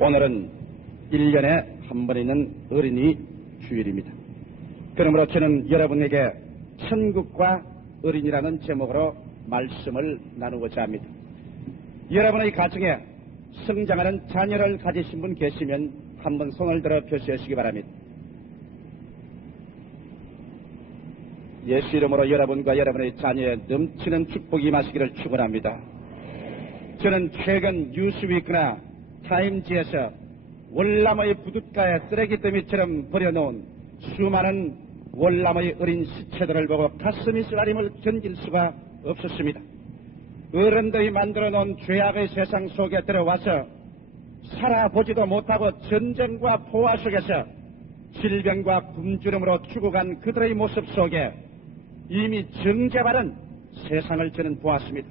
오늘은 1년에 한 번 있는 어린이 주일입니다. 그러므로 저는 여러분에게 천국과 어린이라는 제목으로 말씀을 나누고자 합니다. 여러분의 가정에 성장하는 자녀를 가지신 분 계시면 한번 손을 들어 표시하시기 바랍니다. 예수 이름으로 여러분과 여러분의 자녀에 넘치는 축복이 임하시기를 축원합니다. 저는 최근 뉴스위크나 타임지에서 월남의 부둣가에 쓰레기 더미처럼 버려놓은 수많은 월남의 어린 시체들을 보고 가슴이 쓰라림을 견딜 수가 없었습니다. 어른들이 만들어 놓은 죄악의 세상 속에 들어와서 살아보지도 못하고 전쟁과 포화 속에서 질병과 굶주림으로 죽어간 그들의 모습 속에 이미 정죄받은 세상을 저는 보았습니다.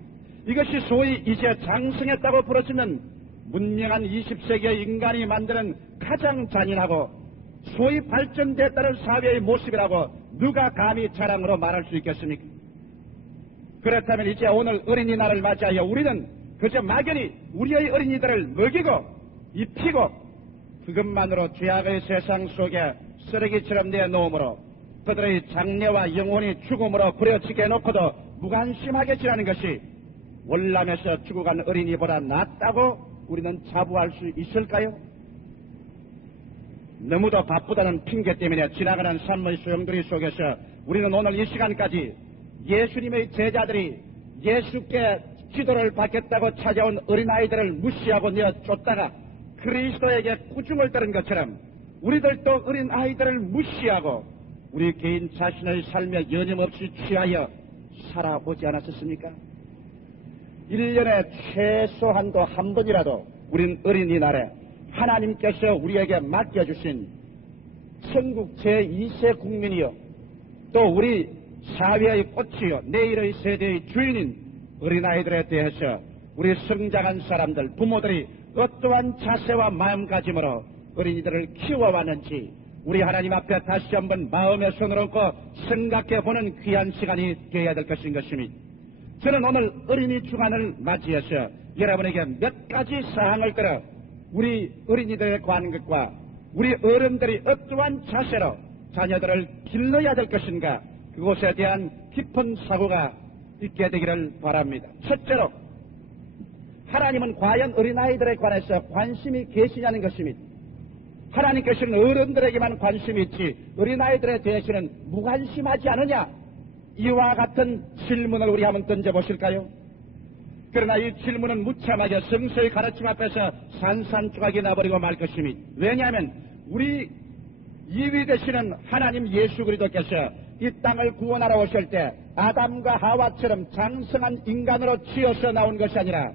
이것이 소위 이제 장성했다고 부르짖는 문명한 20세기의 인간이 만드는 가장 잔인하고 소위 발전됐다는 사회의 모습이라고 누가 감히 자랑으로 말할 수 있겠습니까? 그렇다면 이제 오늘 어린이날을 맞이하여 우리는 그저 막연히 우리의 어린이들을 먹이고 입히고 그것만으로 죄악의 세상 속에 쓰레기처럼 내놓음으로 그들의 장래와 영혼이 죽음으로 부려지게 해놓고도 무관심하게 지나는 것이 월남에서 죽어간 어린이보다 낫다고 우리는 자부할 수 있을까요? 너무도 바쁘다는 핑계 때문에 지나가는 삶의 소용돌이 속에서 우리는 오늘 이 시간까지 예수님의 제자들이 예수께 기도를 받겠다고 찾아온 어린아이들을 무시하고 내어쫓다가 그리스도에게 꾸중을 들은 것처럼 우리들도 어린아이들을 무시하고 우리 개인 자신의 삶에 여념없이 취하여 살아오지 않았었습니까? 1년에 최소한도 한 번이라도 우린 어린이날에 하나님께서 우리에게 맡겨주신 천국 제2세 국민이요 또 우리 사회의 꽃이요 내일의 세대의 주인인 어린아이들에 대해서 우리 성장한 사람들 부모들이 어떠한 자세와 마음가짐으로 어린이들을 키워왔는지 우리 하나님 앞에 다시 한번 마음의 손을 얹고 생각해보는 귀한 시간이 되어야 될 것인 것입니다. 저는 오늘 어린이 주간을 맞이해서 여러분에게 몇 가지 사항을 끌어 우리 어린이들에 관한 것과 우리 어른들이 어떠한 자세로 자녀들을 길러야 될 것인가 그것에 대한 깊은 사고가 있게 되기를 바랍니다. 첫째로 하나님은 과연 어린아이들에 관해서 관심이 계시냐는 것입니다. 하나님께서는 어른들에게만 관심이 있지 어린아이들에 대해서는 무관심하지 않으냐? 이와 같은 질문을 우리 한번 던져보실까요? 그러나 이 질문은 무참하게 성서의 가르침 앞에서 산산조각이 나버리고 말 것입니다. 왜냐하면 우리 이위 되시는 하나님 예수 그리스도께서 이 땅을 구원하러 오실 때 아담과 하와처럼 장성한 인간으로 지어서 나온 것이 아니라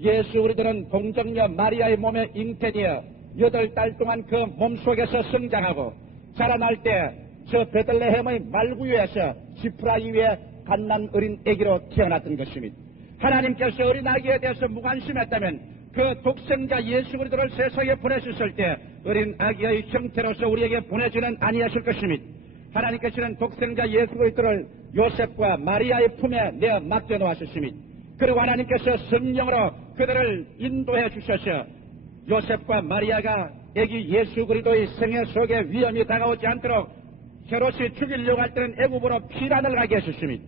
예수 그리스도는 동정녀 마리아의 몸에 잉태되어 8달 동안 그 몸속에서 성장하고 자라날 때 저 베들레헴의 말구유에서 지푸라기 위에 갓난 어린 아기로 태어났던 것입니다. 하나님께서 어린 아기에 대해서 무관심했다면 그 독생자 예수 그리스도를 세상에 보내셨을 때 어린 아기의 형태로서 우리에게 보내지는 아니하실 것입니다. 하나님께서는 독생자 예수 그리스도를 요셉과 마리아의 품에 내어 맡겨놓으셨습니다. 그리고 하나님께서 성령으로 그들을 인도해 주셔서 요셉과 마리아가 아기 예수 그리스도의 생애 속에 위험이 다가오지 않도록 헤롯이 죽이려고 할 때는 애굽으로 피란을 가게 하셨습니다.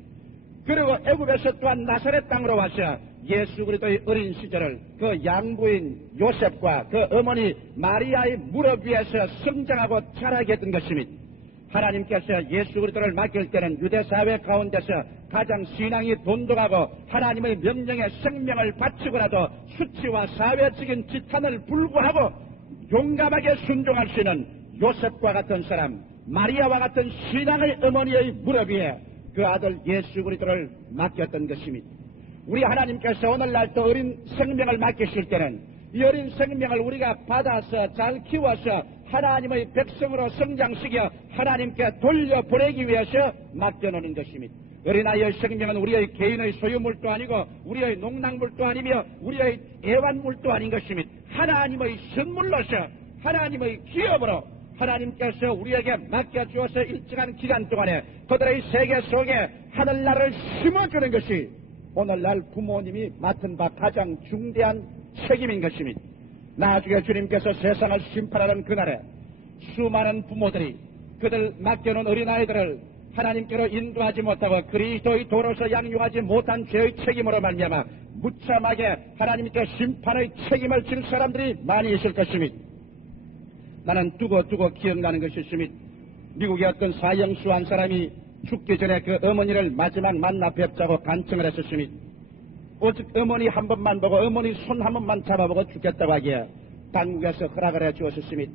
그리고 애굽에서 또한 나사렛 땅으로 와서 예수 그리스도의 어린 시절을 그 양부인 요셉과 그 어머니 마리아의 무릎 위에서 성장하고 자라게 했던 것입니다. 하나님께서 예수 그리스도를 맡길 때는 유대사회 가운데서 가장 신앙이 돈독하고 하나님의 명령에 생명을 바치고라도 수치와 사회적인 지탄을 불구하고 용감하게 순종할 수 있는 요셉과 같은 사람 마리아와 같은 신앙의 어머니의 무릎 위에 그 아들 예수 그리스도를 맡겼던 것입니다. 우리 하나님께서 오늘날 또 어린 생명을 맡기실 때는 이 어린 생명을 우리가 받아서 잘 키워서 하나님의 백성으로 성장시켜 하나님께 돌려보내기 위해서 맡겨놓는 것입니다. 어린아이의 생명은 우리의 개인의 소유물도 아니고 우리의 농락물도 아니며 우리의 애완물도 아닌 것입니다. 하나님의 선물로서 하나님의 기업으로 하나님께서 우리에게 맡겨주어서 일정한 기간 동안에 그들의 세계 속에 하늘나라를 심어주는 것이 오늘날 부모님이 맡은 바 가장 중대한 책임인 것입니다. 나중에 주님께서 세상을 심판하는 그날에 수많은 부모들이 그들 맡겨놓은 어린아이들을 하나님께로 인도하지 못하고 그리스도의 도로서 양육하지 못한 죄의 책임으로 말미암아 무참하게 하나님께 심판의 책임을 질 사람들이 많이 있을 것입니다. 나는 두고 기억나는 것이 있습니다. 미국의 어떤 사형수 한 사람이 죽기 전에 그 어머니를 마지막 만나 뵙자고 간청을 했었습니다. 오직 어머니 한 번만 보고 어머니 손 한 번만 잡아보고 죽겠다고 하기에 당국에서 허락을 해 주었습니다.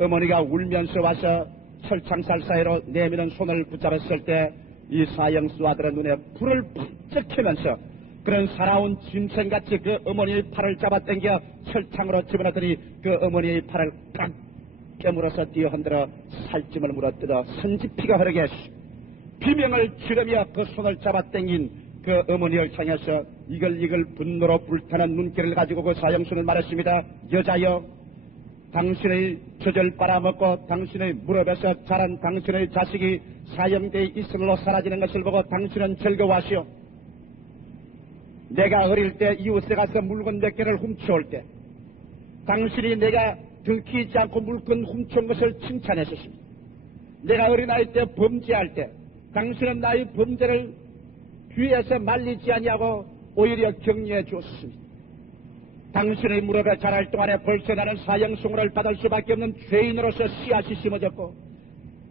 어머니가 울면서 와서 철창살 사이로 내미는 손을 붙잡았을 때 이 사형수 아들의 눈에 불을 번쩍 켜면서 그런 살아온 짐승같이 그 어머니의 팔을 잡아당겨 철창으로 집어넣더니 그 어머니의 팔을 깍 깨물어서 뛰어 흔들어 살찜을 물어뜯어 선지피가 흐르게 하시고 비명을 지르며 그 손을 잡아당긴 그 어머니를 향해서 이글이글 분노로 불타는 눈길을 가지고 그 사형수는 말했습니다. 여자여, 당신의 젖을 빨아먹고 당신의 무릎에서 자란 당신의 자식이 사형대에 이슬로 사라지는 것을 보고 당신은 즐거워하시오. 내가 어릴 때 이웃에 가서 물건 몇 개를 훔쳐올 때 당신이 내가 들키지 않고 물건 훔쳐온 것을 칭찬했었습니다. 내가 어린아이 때 범죄할 때 당신은 나의 범죄를 뒤에서 말리지 아니하고 오히려 격려해 주었습니다. 당신의 무릎에 자랄 동안에 벌써 나는 사형수를 받을 수밖에 없는 죄인으로서 씨앗이 심어졌고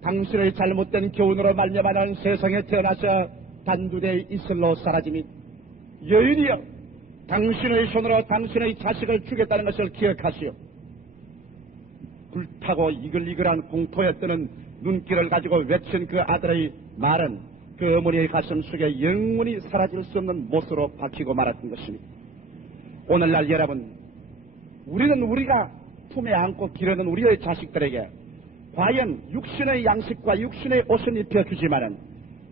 당신의 잘못된 교훈으로 말미암아 나는 세상에 태어나서 단두대의 이슬로 사라짐이 여인이여, 당신의 손으로 당신의 자식을 죽였다는 것을 기억하시오. 불타고 이글이글한 공포에 뜨는 눈길을 가지고 외친 그 아들의 말은 그 어머니의 가슴 속에 영원히 사라질 수 없는 못으로 박히고 말았던 것입니다. 오늘날 여러분, 우리는 우리가 품에 안고 기르는 우리의 자식들에게 과연 육신의 양식과 육신의 옷은 입혀주지만은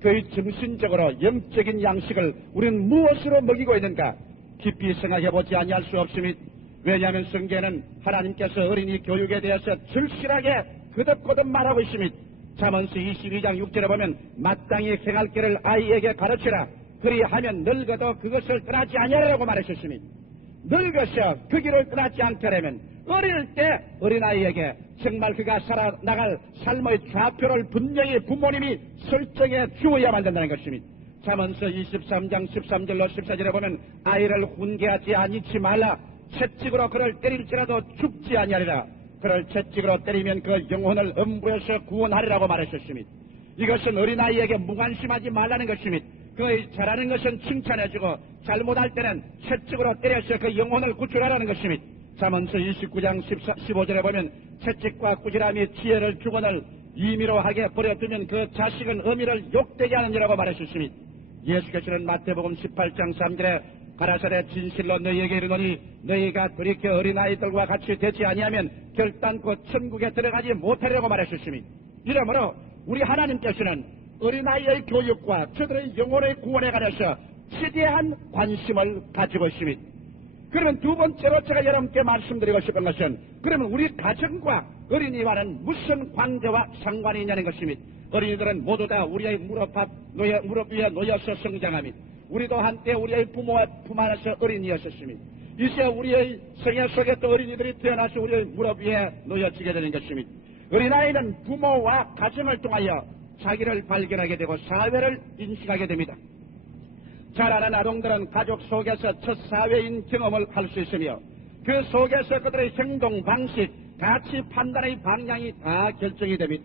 그의 정신적으로 영적인 양식을 우리는 무엇으로 먹이고 있는가 깊이 생각해보지 아니할 수 없습니다. 왜냐하면 성경에는 하나님께서 어린이 교육에 대해서 절실하게 거듭거듭 말하고 있습니다. 잠언서 22장 6절에 보면 마땅히 행할 길을 아이에게 가르치라. 그리하면 늙어도 그것을 떠나지 아니하라고 말하셨습니다. 늙어서 그 길을 떠나지 않게 하려면 어릴 때 어린아이에게 정말 그가 살아나갈 삶의 좌표를 분명히 부모님이 설정해 주어야만 된다는 것입니다. 잠언서 23장 13절로 14절에 보면 아이를 훈계하지 아니치 말라. 채찍으로 그를 때릴지라도 죽지 아니하리라. 그를 채찍으로 때리면 그 영혼을 음부에서 구원하리라고 말하셨습니다. 이것은 어린아이에게 무관심하지 말라는 것입니다. 그의 잘하는 것은 칭찬해주고 잘못할 때는 채찍으로 때려서 그 영혼을 구출하라는 것입니다. 잠언서 29장 15절에 보면 채찍과 꾸지람이 지혜를 주거늘 임의로 하게 버려두면 그 자식은 어미를 욕되게 하느니라고 말하셨습니다. 예수께서는 마태복음 18장 3절에 가라사대 진실로 너희에게 이르노니 너희가 돌이켜 어린아이들과 같이 되지 아니하면 결단코 천국에 들어가지 못하리라고 말하셨습니다. 이러므로 우리 하나님께서는 어린아이의 교육과 저들의 영혼의 구원에 관해서 최대한 관심을 가지고 있습니다. 그러면 두 번째로 제가 여러분께 말씀드리고 싶은 것은 그러면 우리 가정과 어린이와는 무슨 관계와 상관이 있냐는 것입니다. 어린이들은 모두 다 우리의 무릎 위에 놓여서 성장합니다. 우리도 한때 우리의 부모와 품 안에서 어린이였었습니다. 이제 우리의 생애 속에 또 어린이들이 태어나서 우리의 무릎 위에 놓여지게 되는 것입니다. 어린아이는 부모와 가정을 통하여 자기를 발견하게 되고 사회를 인식하게 됩니다. 잘 아는 아동들은 가족 속에서 첫 사회인 경험을 할 수 있으며 그 속에서 그들의 행동, 방식, 가치 판단의 방향이 다 결정이 됩니다.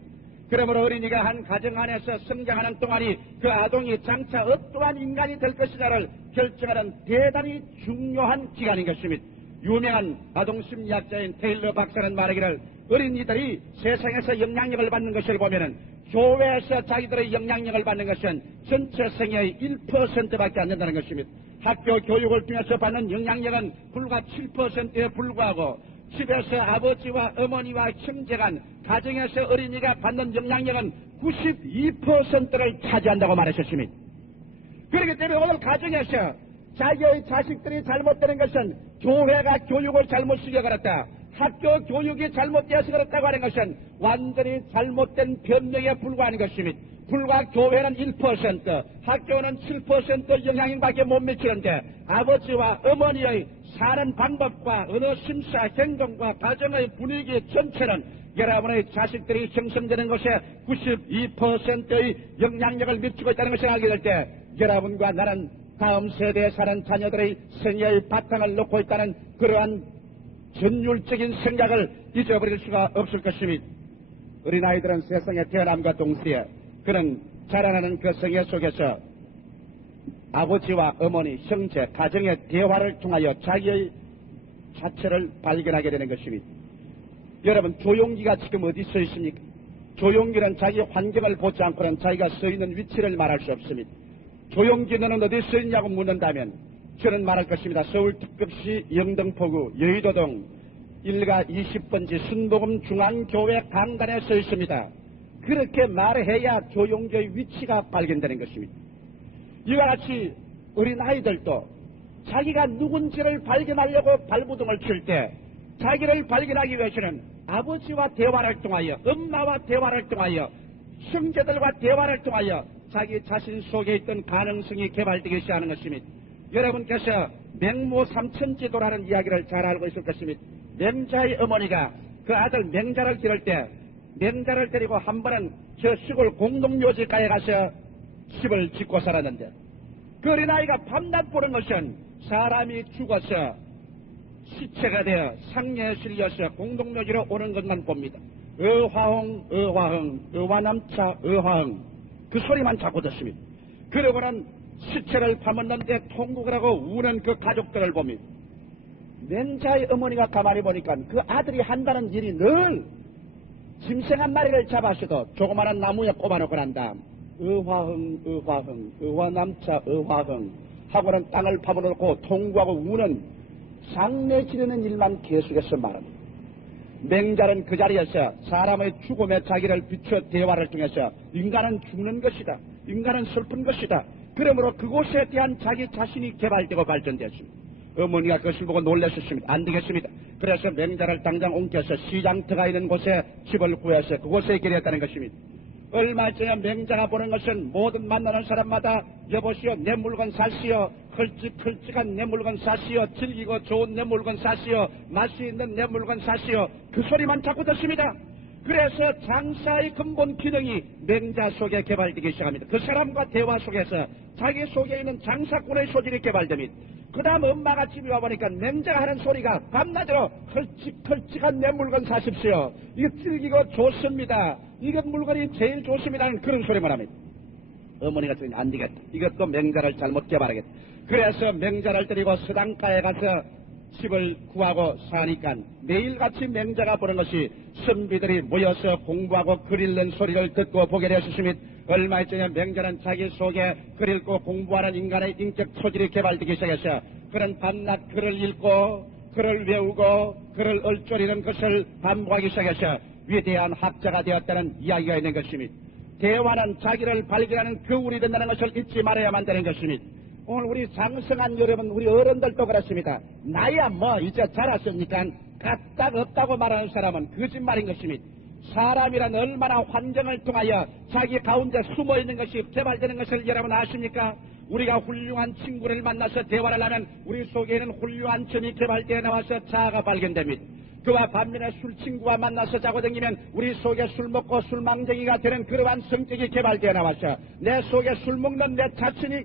그러므로 어린이가 한 가정 안에서 성장하는 동안이 그 아동이 장차 어떠한 인간이 될 것이냐를 결정하는 대단히 중요한 기간인 것입니다. 유명한 아동심리학자인 테일러 박사는 말하기를 어린이들이 세상에서 영향력을 받는 것을 보면은 교회에서 자기들의 영향력을 받는 것은 전체 생애의 1%밖에 안 된다는 것입니다. 학교 교육을 통해서 받는 영향력은 불과 7%에 불과하고 집에서 아버지와 어머니와 형제간 가정에서 어린이가 받는 영향력은 92%를 차지한다고 말하셨습니다. 그렇기 때문에 오늘 가정에서 자기의 자식들이 잘못되는 것은 교회가 교육을 잘못 시켜버렸다. 학교 교육이 잘못되어서 그렇다고 하는 것은 완전히 잘못된 변명에 불과한 것입니다. 불과 교회는 1%, 학교는 7% 영향력밖에 못 미치는데 아버지와 어머니의 사는 방법과 언어 심사, 행동과 가정의 분위기 전체는 여러분의 자식들이 형성되는 것에 92%의 영향력을 미치고 있다는 것을 알게 될 때 여러분과 나는 다음 세대에 사는 자녀들의 생애의 바탕을 놓고 있다는 그러한 전율적인 생각을 잊어버릴 수가 없을 것입니다. 어린아이들은 세상에 태어남과 동시에 그는 자라나는 그 생애 속에서 아버지와 어머니, 형제, 가정의 대화를 통하여 자기의 자체를 발견하게 되는 것입니다. 여러분, 조용기가 지금 어디 서 있습니까? 조용기는 자기 환경을 보지 않고는 자기가 서 있는 위치를 말할 수 없습니다. 조용기 너는 어디 서 있냐고 묻는다면 저는 말할 것입니다. 서울특급시 영등포구 여의도동 1가 20번지 순복음 중앙교회 강단에 서 있습니다. 그렇게 말해야 조용기의 위치가 발견되는 것입니다. 이와 같이 어린아이들도 자기가 누군지를 발견하려고 발버둥을 칠 때 자기를 발견하기 위해서는 아버지와 대화를 통하여, 엄마와 대화를 통하여, 형제들과 대화를 통하여 자기 자신 속에 있던 가능성이 개발되기 시작하는 것입니다. 여러분께서 맹모 삼천지도라는 이야기를 잘 알고 있을 것입니다. 맹자의 어머니가 그 아들 맹자를 기를 때 맹자를 데리고 한 번은 저 시골 공동묘지가에 가서 집을 짓고 살았는데 그 어린아이가 밤낮 보는 것은 사람이 죽어서 시체가 되어 상례에 실려서 공동묘지로 오는 것만 봅니다. 어화흥, 어화흥, 어화남차, 어화흥 그 소리만 자꾸 듣습니다. 그러고는 시체를 파묻는데 통곡을 하고 우는 그 가족들을 봅니다. 맹자의 어머니가 가만히 보니까 그 아들이 한다는 일이 늘 짐승 한 마리를 잡아서도 조그마한 나무에 꼽아놓고 난 다음 어화흥, 어화흥, 어화남차, 어화흥 하고는 땅을 파묻어놓고 통곡하고 우는 장례 지르는 일만 계속해서 말합니다. 맹자는 그 자리에서 사람의 죽음에 자기를 비춰 대화를 통해서 인간은 죽는 것이다. 인간은 슬픈 것이다. 그러므로 그곳에 대한 자기 자신이 개발되고 발전되었습니다. 어머니가 그것을 보고 놀라셨습니다. 안 되겠습니다. 그래서 맹자를 당장 옮겨서 시장터가 있는 곳에 집을 구해서 그곳에 기렸다는 것입니다. 얼마 전에 맹자가 보는 것은 모든 만나는 사람마다 여보시오 내 물건 사시오, 컬찍컬찍한 내 물건 사시오, 질기고 좋은 내 물건 사시오, 맛이 있는 내 물건 사시오 그 소리만 자꾸 듣습니다. 그래서 장사의 근본 기능이 맹자 속에 개발되기 시작합니다. 그 사람과 대화 속에서 자기 속에 있는 장사꾼의 소질이 개발됩니다. 그 다음 엄마가 집에 와보니까 맹자가 하는 소리가 밤낮으로 컬찍컬찍한 내 물건 사십시오. 이거 질기고 좋습니다. 이것 물건이 제일 좋습니다는 그런 소리만 합니다. 어머니가 들으니 안 되겠다. 이것도 맹자를 잘못 개발하겠다. 그래서 맹자를 데리고 서당가에 가서 집을 구하고 사니까 매일같이 맹자가 보는 것이 선비들이 모여서 공부하고 글 읽는 소리를 듣고 보게 되었습니다. 얼마 전에 맹자는 자기 속에 글 읽고 공부하는 인간의 인격 소질이 개발되기 시작해서 그런 밤낮 글을 읽고 글을 외우고 글을 얼조리는 것을 반복하기 시작해서 위대한 학자가 되었다는 이야기가 있는 것입니다. 대화는 자기를 발견하는 거울이 된다는 것을 잊지 말아야만 되는 것입니다. 오늘 우리 장성한 여러분, 우리 어른들도 그렇습니다. 나야 뭐 이제 자랐으니까 까딱 없다고 말하는 사람은 거짓말인 것입니다. 사람이란 얼마나 환경을 통하여 자기 가운데 숨어있는 것이 개발되는 것을 여러분 아십니까? 우리가 훌륭한 친구를 만나서 대화를 하면 우리 속에는 훌륭한 점이 개발되어 나와서 자아가 발견됩니다. 그와 반면에 술친구와 만나서 자고 다니면 우리 속에 술 먹고 술망쟁이가 되는 그러한 성격이 개발되어 나와서 내 속에 술 먹는 내 자신이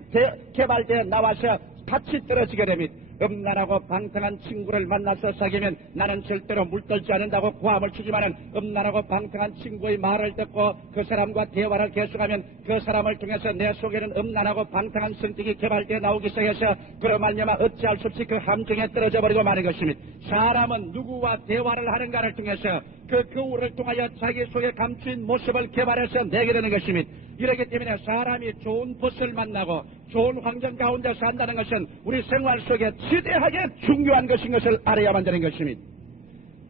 개발되어 나와서 같이 떨어지게 됩니다. 음란하고 방탕한 친구를 만나서 사귀면 나는 절대로 물들지 않는다고 고함을 치지만은 음란하고 방탕한 친구의 말을 듣고 그 사람과 대화를 계속하면 그 사람을 통해서 내 속에는 음란하고 방탕한 성격이 개발되어 나오기 시작해서 그로 말미암아 어찌할 수 없이 그 함정에 떨어져 버리고 마는 것입니다. 사람은 누구와 대화를 하는가를 통해서 그 거울을 통하여 자기 속에 감추인 모습을 개발해서 내게 되는 것입니다. 이렇기 때문에 사람이 좋은 버스를 만나고 좋은 환경 가운데 산다는 것은 우리 생활 속에 지대하게 중요한 것인 것을 알아야만 되는 것입니다.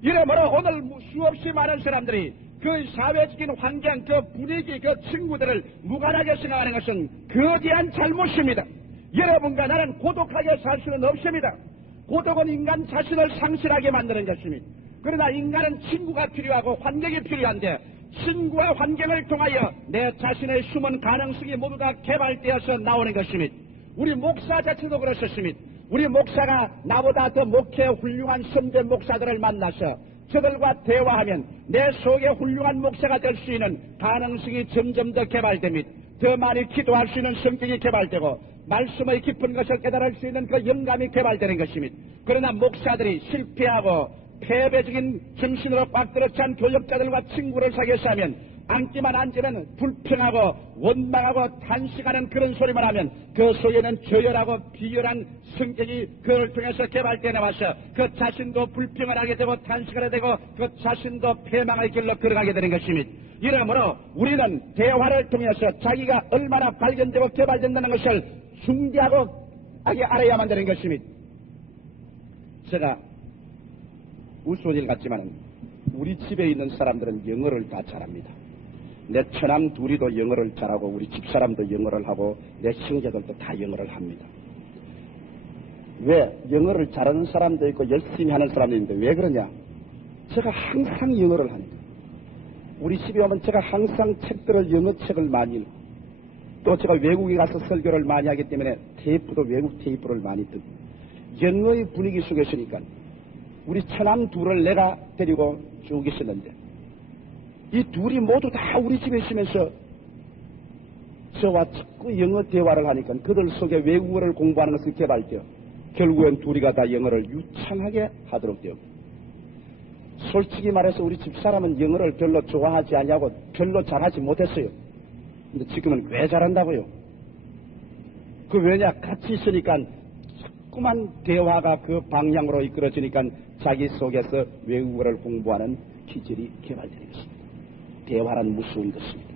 이러므로 오늘 수없이 많은 사람들이 그 사회적인 환경, 그 분위기, 그 친구들을 무관하게 생각하는 것은 거대한 잘못입니다. 여러분과 나는 고독하게 살 수는 없습니다. 고독은 인간 자신을 상실하게 만드는 것입니다. 그러나 인간은 친구가 필요하고 환경이 필요한데 신구와 환경을 통하여 내 자신의 숨은 가능성이 모두 다 개발되어서 나오는 것입니다. 우리 목사 자체도 그렇습니다. 우리 목사가 나보다 더 목회 훌륭한 선배 목사들을 만나서 저들과 대화하면 내 속에 훌륭한 목사가 될 수 있는 가능성이 점점 더 개발됩니다. 더 많이 기도할 수 있는 성격이 개발되고 말씀의 깊은 것을 깨달을 수 있는 그 영감이 개발되는 것입니다. 그러나 목사들이 실패하고 패배적인 정신으로 꽉 들어찬 교역자들과 친구를 사귀어서 하면 앉기만 앉으면 불평하고 원망하고 탄식하는 그런 소리만 하면 그 속에는 저열하고 비열한 성격이 그를 통해서 개발되어 나와서 그 자신도 불평을 하게 되고 탄식을 하게 되고 그 자신도 패망의 길로 걸어가게 되는 것입니다. 이러므로 우리는 대화를 통해서 자기가 얼마나 발견되고 개발된다는 것을 중대하고 알아야만 되는 것입니다. 제가 우스운 일 같지만 우리 집에 있는 사람들은 영어를 다 잘합니다. 내 처남 둘이도 영어를 잘하고 우리 집사람도 영어를 하고 내 형제들도 다 영어를 합니다. 왜? 영어를 잘하는 사람도 있고 열심히 하는 사람도 있는데 왜 그러냐? 제가 항상 영어를 하니까. 우리 집에 오면 제가 항상 책들을 영어책을 많이 읽고 또 제가 외국에 가서 설교를 많이 하기 때문에 테이프도 외국 테이프를 많이 듣고 영어의 분위기 속에 있으니까 우리 처남 둘을 내가 데리고 쭉 있었는데 이 둘이 모두 다 우리 집에 있으면서 저와 자꾸 영어 대화를 하니까 그들 속에 외국어를 공부하는 것을 개발되어 결국엔 둘이가 다 영어를 유창하게 하도록 되었고 솔직히 말해서 우리 집사람은 영어를 별로 좋아하지 않냐고 별로 잘하지 못했어요. 근데 지금은 꽤 잘한다고요. 그 왜냐? 같이 있으니까 자꾸만 대화가 그 방향으로 이끌어지니까 자기 속에서 외국어를 공부하는 기질이 개발되는 것입니다. 대화란 무서운 것입니다.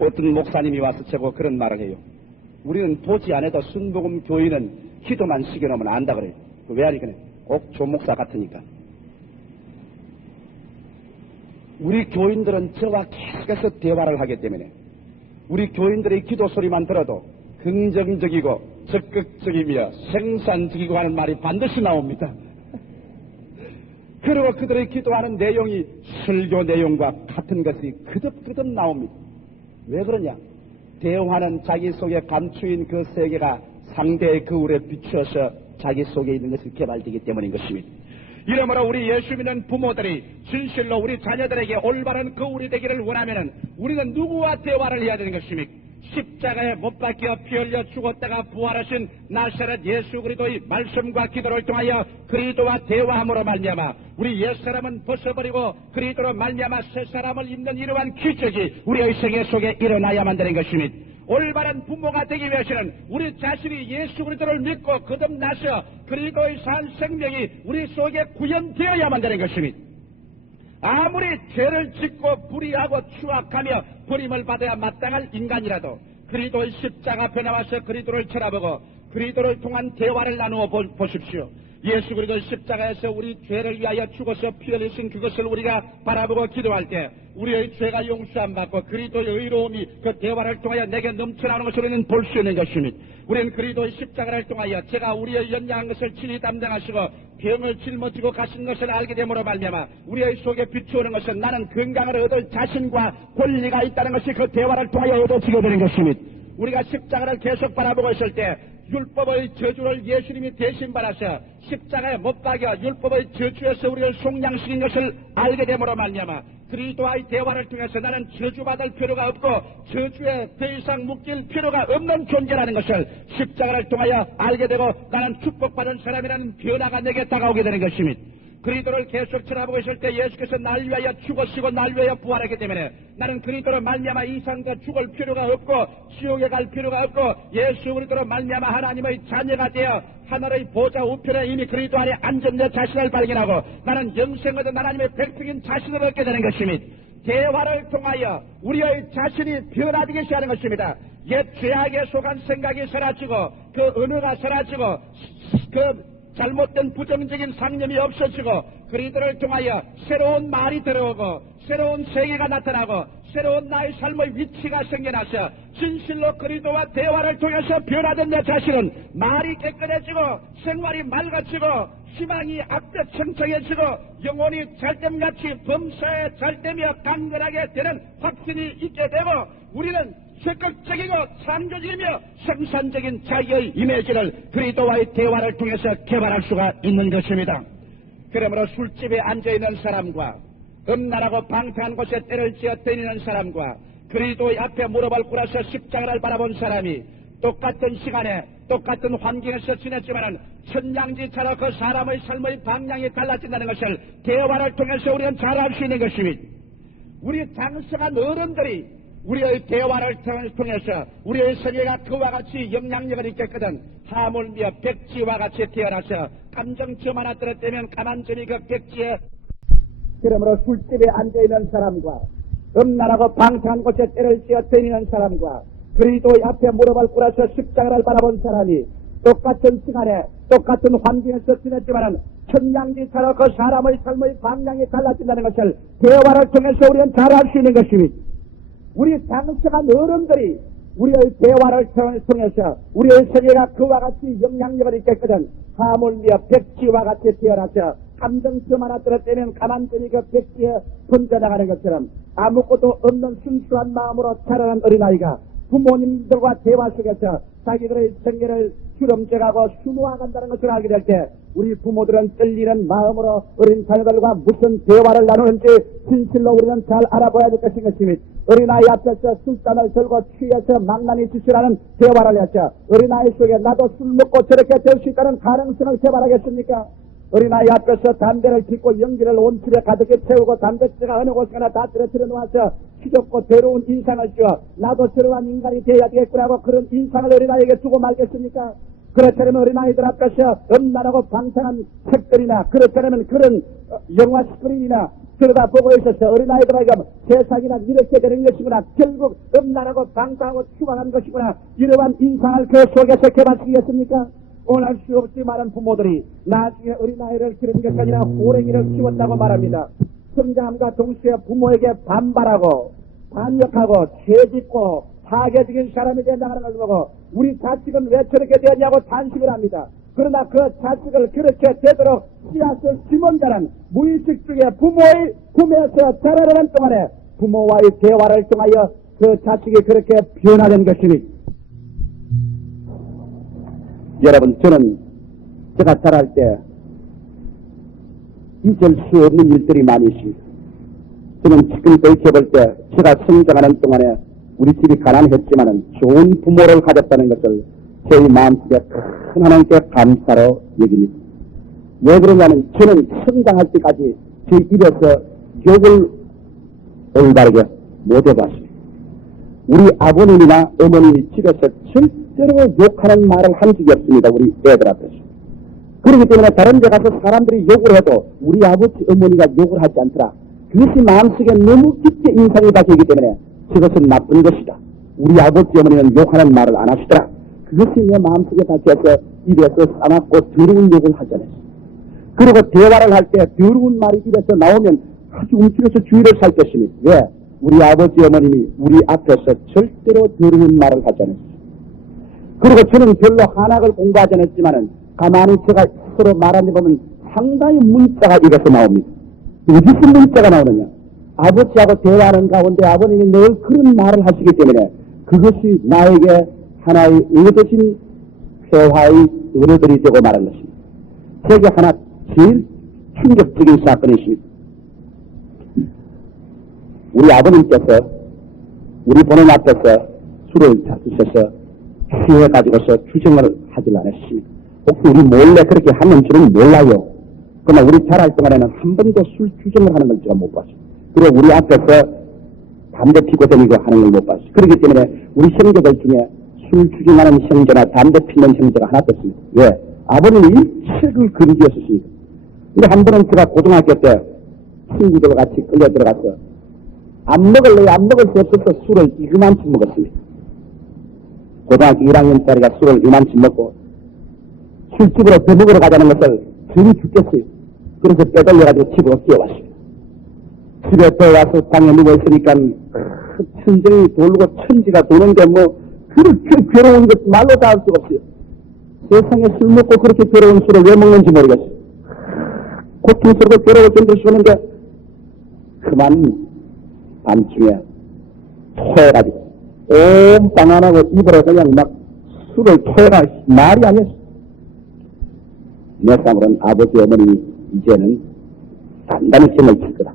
어떤 목사님이 와서 저거 그런 말을 해요. 우리는 보지 않아도 순복음 교인은 기도만 시켜놓으면 안다 그래요. 왜 하니까? 꼭 조목사 같으니까. 우리 교인들은 저와 계속해서 대화를 하기 때문에 우리 교인들의 기도 소리만 들어도 긍정적이고 적극적이며 생산적이고 하는 말이 반드시 나옵니다. 그리고 그들의 기도하는 내용이 설교 내용과 같은 것이 그득그득 나옵니다. 왜 그러냐? 대화는 자기 속에 감추인 그 세계가 상대의 거울에 비추어서 자기 속에 있는 것이 개발되기 때문인 것입니다. 이러므로 우리 예수 믿는 부모들이 진실로 우리 자녀들에게 올바른 거울이 되기를 원하면 우리는 누구와 대화를 해야 되는 것입니까? 십자가에 못 박혀 피 흘려 죽었다가 부활하신 나사렛 예수 그리스도의 말씀과 기도를 통하여 그리스도와 대화함으로 말미암아 우리 옛사람은 벗어버리고 그리스도로 말미암아 새사람을 입는 이러한 기적이 우리의 생애 속에 일어나야만 되는 것입니다. 올바른 부모가 되기 위해서는 우리 자신이 예수 그리스도를 믿고 거듭나서 그리스도의 산 생명이 우리 속에 구현되어야만 되는 것입니다. 아무리 죄를 짓고 불의하고 추악하며 버림을 받아야 마땅할 인간이라도 그리스도의 십자가 앞에 나와서 그리스도를 쳐다보고 그리스도를 통한 대화를 나누어 보십시오. 예수 그리스도의 십자가에서 우리 죄를 위하여 죽어서 피 흘리신 그것을 우리가 바라보고 기도할 때 우리의 죄가 용서함 받고 그리스도의 의로움이 그 대화를 통하여 내게 넘쳐나오는 것을 우리는 볼 수 있는 것입니다. 우리는 그리스도의 십자가를 통하여 제가 우리의 연약한 것을 친히 담당하시고 병을 짊어지고 가신 것을 알게 됨으로 말미암아 우리의 속에 비추오는 것은 나는 건강을 얻을 자신과 권리가 있다는 것이 그 대화를 통하여 얻어지게 되는 것입니다. 우리가 십자가를 계속 바라보고 있을 때 율법의 저주를 예수님이 대신 받아서 십자가에 못 박여 율법의 저주에서 우리를 속량시킨 것을 알게 됨으로 말미암아 그리스도와의 대화를 통해서 나는 저주받을 필요가 없고 저주에 더 이상 묶일 필요가 없는 존재라는 것을 십자가를 통하여 알게 되고 나는 축복받은 사람이라는 변화가 내게 다가오게 되는 것입니다. 그리스도를 계속 쳐다보고 있을 때 예수께서 날 위하여 죽으시고 날 위하여 부활하기 때문에 나는 그리스도로 말미암아 이상 더 죽을 필요가 없고 지옥에 갈 필요가 없고 예수 그리스도로 말미암아 하나님의 자녀가 되어 하늘의 보좌 우편에 이미 그리스도 안에 앉은 내 자신을 발견하고 나는 영생 얻은 하나님의 백성인 자신을 얻게 되는 것입니다. 대화를 통하여 우리의 자신이 변화되게 하는 것입니다. 옛 죄악에 속한 생각이 사라지고 그 언어가 사라지고 그 잘못된 부정적인 상념이 없어지고 그리스도를 통하여 새로운 말이 들어오고 새로운 세계가 나타나고 새로운 나의 삶의 위치가 생겨나서 진실로 그리스도와 대화를 통해서 변화된 내 자신은 말이 깨끗해지고 생활이 맑아지고 희망이 앞에 청청해지고 영혼이 잘됨같이 범사에 잘되며 강건하게 되는 확신이 있게 되고 우리는 적극적이고 창조적이며 생산적인 자기의 이미지를 그리스도와의 대화를 통해서 개발할 수가 있는 것입니다. 그러므로 술집에 앉아있는 사람과 음란하고 방탕한 곳에 때를 지어 다니는 사람과 그리스도의 앞에 무릎을 꿇어서 십자가를 바라본 사람이 똑같은 시간에 똑같은 환경에서 지냈지만은 천냥지처럼 그 사람의 삶의 방향이 달라진다는 것을 대화를 통해서 우리는 잘 알 수 있는 것입니다. 우리 장성한 어른들이 우리의 대화를 통해서 우리의 세계가 그와 같이 영향력을 있겠거든 하물며 백지와 같이 태어나서 감정점 하나 떨어뜨리면 가만점이 그 백지에 그러므로 술집에 앉아있는 사람과 음란하고 방탕한 곳에 때를 지어 다니는 사람과 그리스도의 앞에 무릎을 꿇어서 십자가를 바라본 사람이 똑같은 시간에 똑같은 환경에서 지냈지만은 천냥지처럼 그 사람의 삶의 방향이 달라진다는 것을 대화를 통해서 우리는 잘 알 수 있는 것입니다. 우리 장성한 어른들이 우리의 대화를 통해서 우리의 세계가 그와 같이 영향력을 있겠거든 하물며 백지와 같이 태어나서 감정점 하나 떨어뜨리면 가만히 그 백지에 번져나가는 것처럼 아무것도 없는 순수한 마음으로 자라난 어린아이가 부모님들과 대화 속에서 자기들의 생계를 주름져가고 수놓아간다는 것을 알게 될 때 우리 부모들은 떨리는 마음으로 어린 자녀들과 무슨 대화를 나누는지 진실로 우리는 잘 알아봐야 될 것인 것입니다. 어린아이 앞에서 술잔을 들고 취해서 망나니 짓이라는 대화를 했죠. 어린아이 속에 나도 술 먹고 저렇게 될 수 있다는 가능성을 개발하겠습니까? 어린아이 앞에서 담배를 빚고 연기를 온실에 가득히 채우고 담배째가 어느 곳에나 다 떨어뜨려 놓아서 희좁고 더러운 인상을 쥐어 나도 저러한 인간이 되어야 되겠구나 하고 그런 인상을 어린아이에게 주고 말겠습니까? 그렇다면 어린아이들 앞에서 음란하고 방탕한 책들이나 그렇다면 그런 영화 스크린이나 들여다보고 있어서 어린아이들에게 세상이나 이렇게 되는 것이구나 결국 음란하고 방탕하고 추방한 것이구나 이러한 인상을 그 속에서 개발시키겠습니까? 원할 수 없지만은 부모들이 나중에 어린아이를 기르는 것이 아니라 호랭이를 키웠다고 말합니다. 성장함과 동시에 부모에게 반발하고 반역하고 죄짓고 파괴적인 사람이 된다는 걸 보고 우리 자식은 왜 저렇게 되었냐고 탄식을 합니다. 그러나 그 자식을 그렇게 되도록 씨앗을 심은 자는 무의식 중에 부모의 품에서 자라는 동안에 부모와의 대화를 통하여 그 자식이 그렇게 변화된 것입니다. 여러분, 저는 제가 자랄 때 잊을 수 없는 일들이 많이 있습니다. 저는 지금 돌이켜볼 때 제가 성장하는 동안에 우리 집이 가난했지만은 좋은 부모를 가졌다는 것을 제 마음속에 큰 하나님께 감사로 여깁니다. 왜 그러냐면 저는 성장할 때까지 제 입에서 욕을 올바르게 못 해봤습니다. 우리 아버님이나 어머님이 집에서 절대로 욕하는 말을 한 적이 없습니다. 우리 애들 앞에서. 그렇기 때문에 다른 데 가서 사람들이 욕을 해도 우리 아버지 어머니가 욕을 하지 않더라. 그것이 마음속에 너무 깊게 인상이 박히기 때문에 그것은 나쁜 것이다. 우리 아버지 어머니는 욕하는 말을 안 하시더라. 그것이 내 마음속에 박혀서 입에서 싸납고 더러운 욕을 하지 않았어요. 그리고 대화를 할 때 더러운 말이 입에서 나오면 아주 움츠려서 주의를 살 것입니다. 왜? 우리 아버지 어머님이 우리 앞에서 절대로 더러운 말을 하지 않았어요. 그리고 저는 별로 한학을 공부하지 않았지만은 가만히 제가 서로 말하는 데 보면 상당히 문자가 입에서 나옵니다. 어디서 문자가 나오느냐? 아버지하고 대화하는 가운데 아버님이 늘 그런 말을 하시기 때문에 그것이 나에게 하나의 얻어진 회화의 어른들이 되고 말한 것입니다. 세계 하나 제일 충격적인 사건이 있습니다. 우리 아버님께서 우리 보는 앞에서 술을 드셔서 취해가지고서 추정을 하질 않았습니다. 혹시 우리 몰래 그렇게 하는 줄은 몰라요. 그러나 우리 자랄 동안에는 한 번도 술 추정을 하는 걸 제가 못 봤어요. 그리고 우리 앞에서 담배 피고 다니고 하는 걸 못 봤어요. 그렇기 때문에 우리 형제들 중에 술 추정하는 형제나 담배 피는 형제가 하나 없습니다. 왜? 아버님이 일체를 금지했었으니까. 근데 한 번은 제가 고등학교 때 친구들과 같이 끌려 들어가서 안 먹을래요? 안 먹을 수 없어서 술을 이만큼 먹었습니다. 고등학교 1학년짜리가 술을 이만큼 먹고 술집으로 배 먹으러 가자는 것을 들이 죽겠어요. 그래서 빼돌려가지고 집으로 뛰어왔습니다. 집에 들어와서 방에 누워있으니까 천정이 돌고 천지가 도는데 뭐 그렇게 괴로운 것 말로 다 할 수가 없어요. 세상에 술 먹고 그렇게 괴로운 술을 왜 먹는지 모르겠어요. 고통스럽고 괴로워 견딜 데 그만 밤중에 토해가지고 온 빵 안 하고 입으로 그냥 막 술을 토해가 말이 아니었어. 내 삶으로는 아버지 어머님이 이제는 단단히 점을 칠 거다.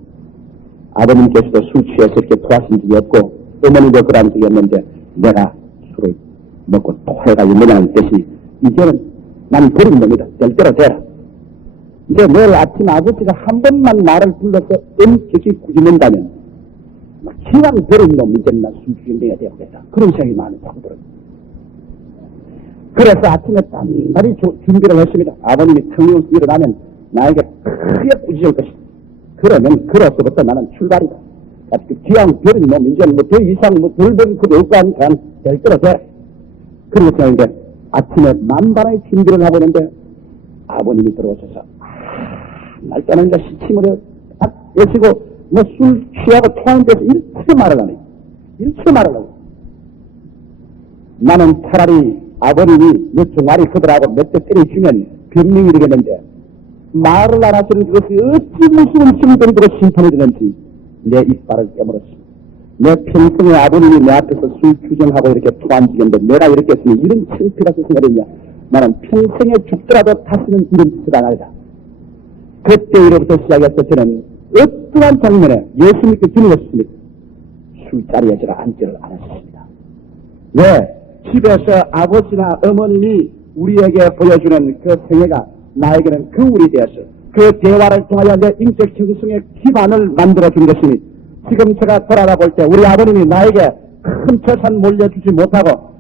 아버님께서도 술 취해서 이렇게 토하신 적이 없고 어머니도 그런 적이 없는데 내가 술을 먹고 토해가지고 뭐냐는 뜻이 이제는 난 버린 놈이다. 절대로 되라. 이제 내일 아침 아버지가 한 번만 나를 불러서 엄격히 꾸짖는다면 기왕 버린 놈 이제는 난 술주정뱅이가 되었겠다. 그런 생각이 많이 하고 들어요. 그래서 아침에 단단히 준비를 했습니다. 아버님이 텅 일어나면 나에게 크게 꾸짖을 것이다. 그러면 그로서부터 나는 출발이다. 기왕 버린 놈 이제는 뭐 더 이상 덜 버린 것도 없고 하니까 절대로 돼. 그런 생각인데 아침에 만반의 준비를 하고 있는데 아버님이 들어오셔서 날짜는 이제 시침을 딱 외치고 뭐 술 취하고 토하는 데서 일체 말을 안 해요. 일체 말을 하고. 나는 차라리 아버님이 몇 종아리 크더라고 몇 대 때려주면 변명이 되겠는데 말을 안 하시는 그것이 어찌 무슨 심정으로 심판이 되는지 내 이빨을 깨물었습니다. 내 평생에 아버님이 내 앞에서 술 주정하고 이렇게 토한 적이 없는데 내가 이렇게 했으니 이런 창피가 생각했냐. 나는 평생에 죽더라도 다시는 이런 짓을 안 하리라. 그때 이로부터 시작해서 저는 어떠한 장면에 예수님께 주님이었습니다. 술자리에 제가 앉지를 않았습니다. 왜? 집에서 아버지나 어머님이 우리에게 보여주는 그 생애가 나에게는 거울이 되었어. 그 대화를 통하여 내 인격 형성의 기반을 만들어준 것이니 지금 제가 돌아볼 때 우리 아버님이 나에게 큰 재산 몰려주지 못하고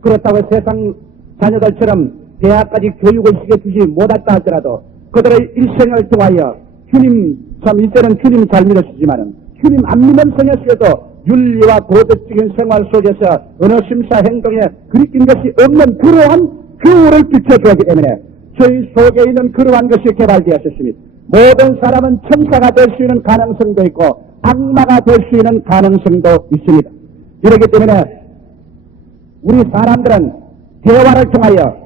그렇다고 세상 자녀들처럼 대학까지 교육을 시켜주지 못했다 할지라도 그들의 일생을 통하여 주님 참 이제는 주님 잘 믿으시지만은 주님 안 믿는 성에서도 윤리와 도덕적인 생활 속에서 어느 심사 행동에 그리낀 것이 없는 그러한 교훈을 비춰주었기 때문에 저희 속에 있는 그러한 것이 개발되었습니다. 모든 사람은 천사가 될 수 있는 가능성도 있고 악마가 될 수 있는 가능성도 있습니다. 이렇기 때문에 우리 사람들은 대화를 통하여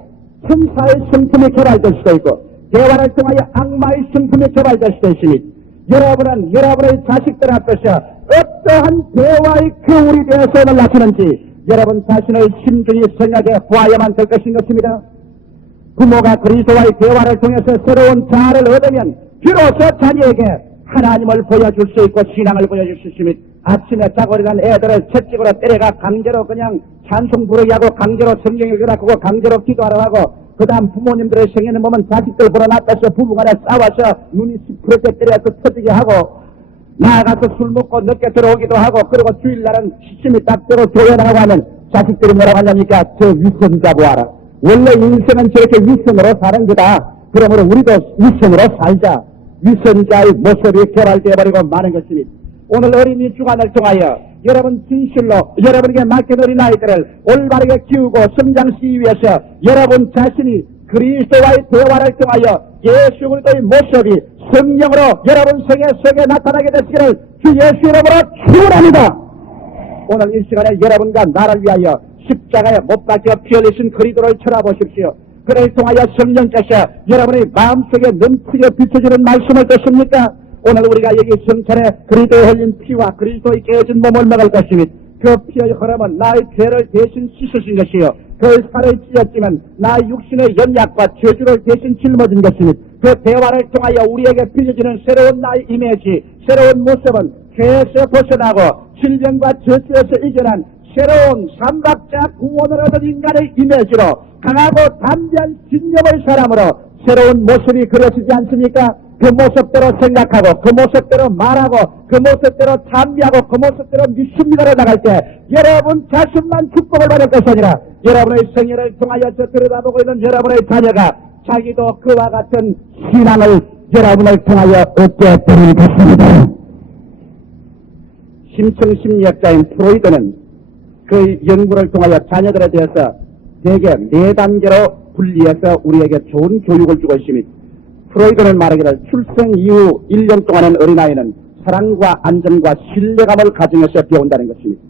천사의 성품이 개발될 수도 있고 대화를 통하여 악마의 성품이 개발될 수도 있습니다. 여러분은 여러분의 자식들 앞에서 어떠한 대화의 교훈이 되어서 올라서는지 여러분 자신의 심중이 성하게 보아야만 될 것인 것입니다. 부모가 그리스도와의 대화를 통해서 새로운 자아를 얻으면 비로소 자녀에게 하나님을 보여줄 수 있고 신앙을 보여줄 수 있습니다. 아침에 자고 일어난 애들을 채찍으로 때려가 강제로 그냥 찬송 부르게 하고 강제로 성경 읽으라고 하고 강제로 기도하라고 하고 그 다음 부모님들의 생애는 보면 자식들 불어났다서 부부간에 싸워서 눈이 시퍼렇게 때려서 터지게 하고 나아가서 술 먹고 늦게 들어오기도 하고 그리고 주일날은 시침이 딱 되고 교회 나가고 하면 자식들이 뭐라고 하냐니까 저 위선자 보아라. 원래 인생은 저렇게 위선으로 사는 거다. 그러므로 우리도 위선으로 살자. 위선자의 모습이 개발되어버리고 많은 것입니다. 오늘 어린이 주간을 통하여 여러분 진실로 여러분에게 맡긴 어린아이들을 올바르게 키우고 성장시키기 위해서 여러분 자신이 그리스도와의 대화를 통하여 예수 그리스도의 모습이 성령으로 여러분 생애 속에 나타나게 되시기를 주 예수 이름으로 축원합니다. 오늘 이 시간에 여러분과 나를 위하여 십자가에 못 박혀 피 흘리신 그리스도를 쳐다보십시오. 그를 통하여 성령께서 여러분의 마음속에 넘치게 비춰주는 말씀을 듣습니까? 오늘 우리가 여기 성찬에 그리스도의 흘린 피와 그리스도의 깨진 몸을 먹을 것입니다. 그 피의 흐름은 나의 죄를 대신 씻으신 것이요 그 살을 찢었지만 나의 육신의 연약과 저주를 대신 짊어진 것입니다. 그 대화를 통하여 우리에게 빌려지는 새로운 나의 이미지, 새로운 모습은 죄에서 벗어나고 질병과 저주에서 이겨난 새로운 삼박자 구원을 얻은 인간의 이미지로 강하고 담대한 신념의 사람으로 새로운 모습이 그려지지 않습니까? 그 모습대로 생각하고 그 모습대로 말하고 그 모습대로 참여하고 그 모습대로 믿습니다로 나갈 때 여러분 자신만 축복을 받을 것이 아니라 여러분의 생애를 통하여서 들여다보고 있는 여러분의 자녀가 자기도 그와 같은 신앙을 여러분을 통하여 얻게 되는 것입니다. 심층심리학자인 프로이드는 그 연구를 통하여 자녀들에 대해서 대개 4단계로 분리해서 우리에게 좋은 교육을 주고 있습니다. 프로이드는 말하기를 출생 이후 1년 동안은 어린아이는 사랑과 안정과 신뢰감을 가정에서 배운다는 것입니다.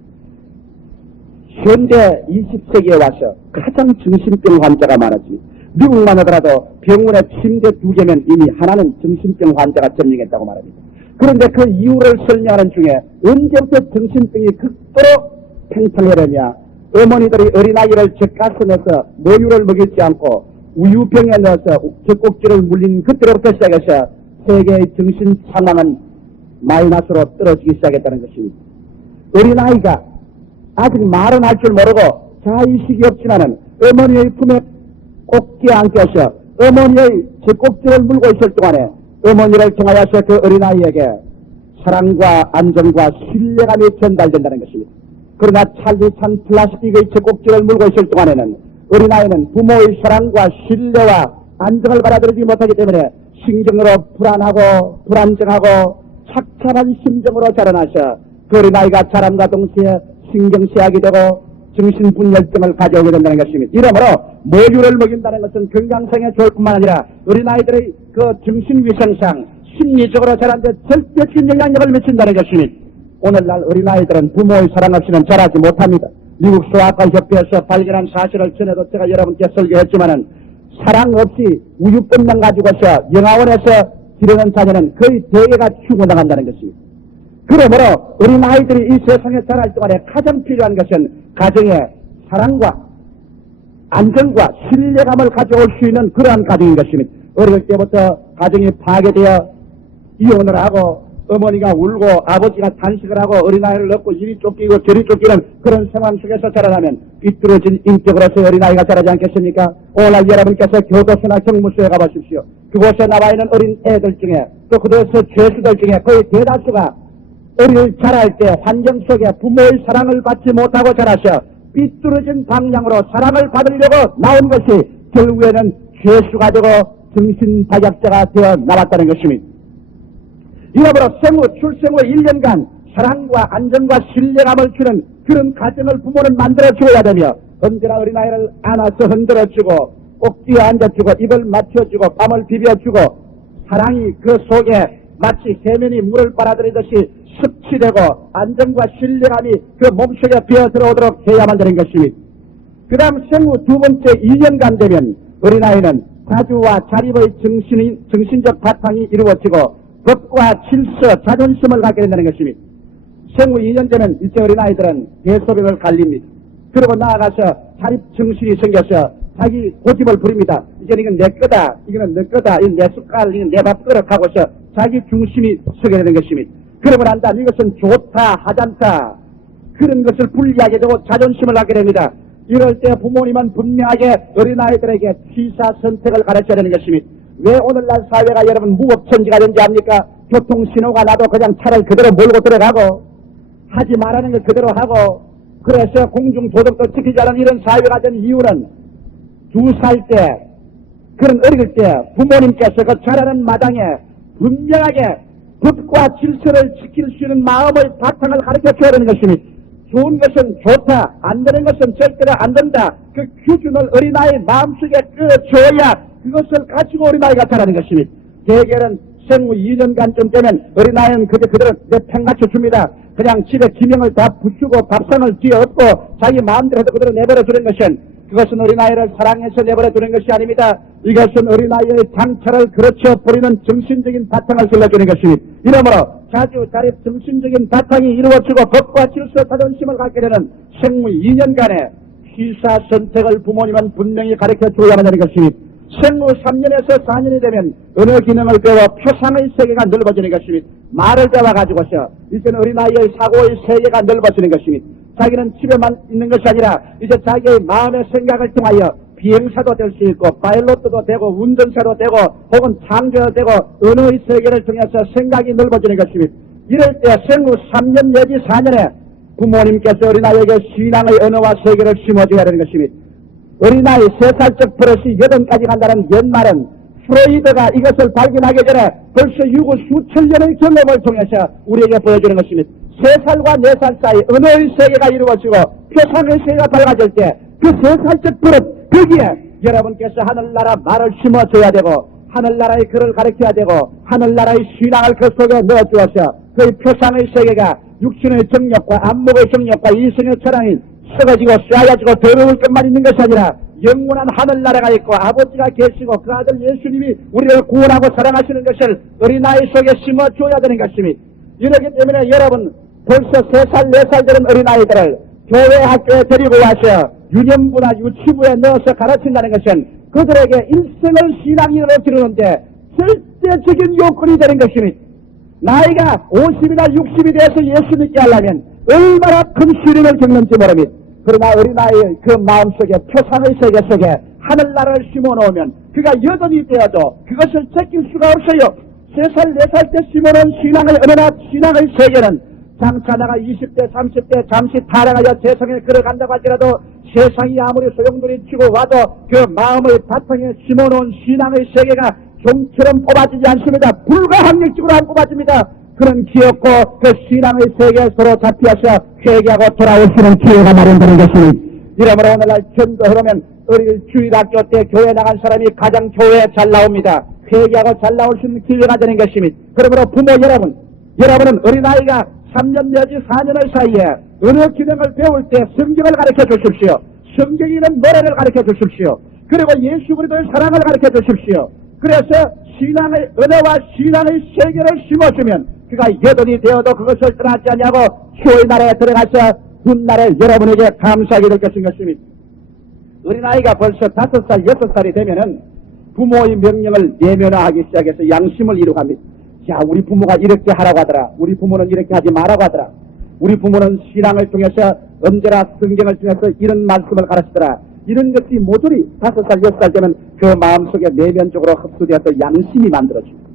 현대 20세기에 와서 가장 정신병 환자가 많아집니다. 미국만 하더라도 병원에 침대 2개면 이미 하나는 정신병 환자가 점령했다고 말합니다. 그런데 그 이유를 설명하는 중에 언제부터 정신병이 극도로 팽창하려냐, 어머니들이 어린아이를 젖가슴에서 모유를 먹이지 않고 우유병에 넣어서 젖꼭지를 물린 그때로부터 시작해서 세계의 정신 상황은 마이너스로 떨어지기 시작했다는 것입니다. 어린아이가 아직 말은 할 줄 모르고 자의식이 없지만은 어머니의 품에 꼭 끼어안겨서 어머니의 젖꼭지를 물고 있을 동안에 어머니를 통하여서 그 어린아이에게 사랑과 안정과 신뢰감이 전달된다는 것입니다. 그러나 찰리찬 플라스틱의 젖꼭지를 물고 있을 동안에는 어린아이는 부모의 사랑과 신뢰와 안정을 받아들이지 못하기 때문에 신경으로 불안하고 불안정하고 착잡한 심정으로 자라나서 그 어린아이가 자람과 동시에 신경쇠약이 되고 정신분열증을 가져오게 된다는 것입니다. 이러므로 모유를 먹인다는 것은 건강성에 좋을 뿐만 아니라 어린아이들의 그 정신위생상 심리적으로 자라는데 절대적인 영향력을 미친다는 것입니다. 오늘날 어린아이들은 부모의 사랑 없이는 자라지 못합니다. 미국 소아과 협회에서 발견한 사실을 전에도 제가 여러분께 설교했지만은 사랑 없이 우유병만 가지고서 영아원에서 기르는 자녀는 거의 대개가 죽어나간다는 것입니다. 그러므로 어린아이들이 이 세상에 자랄 동안에 가장 필요한 것은 가정의 사랑과 안정과 신뢰감을 가져올 수 있는 그러한 가정인 것입니다. 어릴 때부터 가정이 파괴되어 이혼을 하고 어머니가 울고 아버지가 단식을 하고 어린아이를 넣고 이리 쫓기고 저리 쫓기는 그런 상황 속에서 자라나면 삐뚤어진 인격으로서 어린아이가 자라지 않겠습니까? 오늘 여러분께서 교도소나 경무소에 가보십시오. 그곳에 나와 있는 어린 애들 중에 또 그곳에서 죄수들 중에 거의 대다수가 어릴 자랄 때 환경 속에 부모의 사랑을 받지 못하고 자라서 삐뚤어진 방향으로 사랑을 받으려고 나온 것이 결국에는 죄수가 되고 정신다약자가 되어 나왔다는 것입니다. 이러므로 출생 후 1년간 사랑과 안정과 신뢰감을 주는 그런 가정을 부모는 만들어주어야 되며 언제나 어린아이를 안아서 흔들어주고 꼭 뛰어앉아주고 입을 맞춰주고 뺨을 비벼주고 사랑이 그 속에 마치 해면이 물을 빨아들이듯이 습취되고 안정과 신뢰감이 그 몸속에 비어 들어오도록 해야만 되는 것입니다. 그 다음 생후 2번째 2년간 되면 어린아이는 자주와 자립의 정신적 바탕이 이루어지고 법과 질서, 자존심을 갖게 된다는 것입니다. 생후 2년 되면 이제 어린아이들은 대소변을 갈립니다. 그리고 나아가서 자립 정신이 생겨서 자기 고집을 부립니다. 이제는 이건 내 거다, 이거는 내 거다, 이건 내 숟갈, 이건 내 밥그릇 하고서 자기 중심이 서게 되는 것입니다. 그러고 난 다음 이것은 좋다, 하찮다, 그런 것을 분리하게 되고 자존심을 갖게 됩니다. 이럴 때 부모님은 분명하게 어린아이들에게 취사 선택을 가르쳐야 되는 것입니다. 왜 오늘날 사회가 여러분 무법천지가 된지 압니까? 교통신호가 나도 그냥 차를 그대로 몰고 들어가고 하지 말라는 걸 그대로 하고 그래서 공중도덕도 지키지 않은 이런 사회가 된 이유는 2살 때 그런 어릴 때 부모님께서 그 자라는 마당에 분명하게 법과 질서를 지킬 수 있는 마음의 바탕을 가르쳐줘야 되는 것입니다. 좋은 것은 좋다, 안 되는 것은 절대로 안 된다. 그 기준을 어린아이 마음속에 끄어줘야 그것을 가지고 어린아이가 자라는 것입니다. 대개는 생후 2년간쯤 되면 어린아이는 그대로 내팽 맞춰줍니다. 그냥 집에 기명을 다 붙이고 밥상을 뒤엎고 자기 마음대로 해도 그대로 내버려두는 것은 그것은 어린아이를 사랑해서 내버려두는 것이 아닙니다. 이것은 어린아이의 장차를 그르쳐 버리는 정신적인 바탕을 길러주는 것입니다. 이러므로 자주 자립 정신적인 바탕이 이루어지고 법과 질서 자존심을 갖게 되는 생후 2년간의 취사 선택을 부모님은 분명히 가르쳐 줘야만 하는 것입니다. 생후 3년에서 4년이 되면 언어 기능을 배워 표상의 세계가 넓어지는 것입니다. 말을 배워가지고서 이제는 어린아이의 사고의 세계가 넓어지는 것입니다. 자기는 집에만 있는 것이 아니라 이제 자기의 마음의 생각을 통하여 비행사도 될 수 있고 파일럿도 되고 운전사도 되고 혹은 창조도 되고 언어의 세계를 통해서 생각이 넓어지는 것입니다. 이럴 때 생후 3년 내지 4년에 부모님께서 어린아이에게 신앙의 언어와 세계를 심어줘야 되는 것입니다. 어린아이 3살적 버릇이 8까지 간다는 옛말은 프로이드가 이것을 발견하기 전에 벌써 유구 수천 년의 경험을 통해서 우리에게 보여주는 것입니다. 3살과 4살 사이 언어의 세계가 이루어지고 표상의 세계가 밝아질 때 그 3살적 버릇 거기에 여러분께서 하늘나라 말을 심어줘야 되고 하늘나라의 글을 가르쳐야 되고 하늘나라의 신앙을 그 속에 넣어주어서 그 표상의 세계가 육신의 정력과 안목의 정력과 이성의 철학이 썩어지고 쇠하여지고 더러울 것만 있는 것이 아니라 영원한 하늘나라가 있고 아버지가 계시고 그 아들 예수님이 우리를 구원하고 사랑하시는 것을 어린아이 속에 심어줘야 되는 것입니다. 이러기 때문에 여러분 벌써 3살, 4살 되는 어린아이들을 교회 학교에 데리고 와서 유년부나 유치부에 넣어서 가르친다는 것은 그들에게 일생을 신앙인으로 기르는데 절대적인 요건이 되는 것입니다. 나이가 50이나 60이 돼서 예수 믿게 하려면 얼마나 큰 시련을 겪는지 모릅니다. 그러나 어린아이의 그 마음속에 표상의 세계 속에 하늘나라를 심어놓으면 그가 여든이 되어도 그것을 제낄 수가 없어요. 3살, 4살 때 심어놓은 신앙의 어느 날 신앙의 세계는 장차 나가 20대, 30대 잠시 타락하여 재성에 걸어간다고 할지라도 세상이 아무리 소용돌이 치고 와도 그 마음의 바탕에 심어놓은 신앙의 세계가 종처럼 뽑아지지 않습니다. 불가항력적으로 안 뽑아집니다. 그런 귀엽고 그 신앙의 세계에 서로 잡혀서 회개하고 돌아올 수 있는 기회가 마련되는 것이니 이러므로 오늘날 전도 흐르면 어릴 주일학교 때 교회 나간 사람이 가장 교회에 잘 나옵니다. 회개하고 잘 나올 수 있는 기회가 되는 것입니다. 그러므로 부모 여러분은 어린아이가 3년 내지 4년을 사이에 언어 기능을 배울 때 성경을 가르쳐 주십시오. 성경이 있는 노래를 가르쳐 주십시오. 그리고 예수 그리스도의 사랑을 가르쳐 주십시오. 그래서 신앙의 은혜와 신앙의 세계를 심어주면 그가 여든이 되어도 그것을 떠나지 아니하고 주의 나라에 들어가서 훗날에 여러분에게 감사하게 될 것입니다. 어린아이가 벌써 5살, 6살이 되면은 부모의 명령을 내면화하기 시작해서 양심을 이루갑니다. 자, 우리 부모가 이렇게 하라고 하더라. 우리 부모는 이렇게 하지 말라고 하더라. 우리 부모는 신앙을 통해서 언제나 성경을 통해서 이런 말씀을 가르치더라. 이런 것이 모조리 5살, 6살 되면 그 마음속에 내면적으로 흡수되어서 양심이 만들어집니다.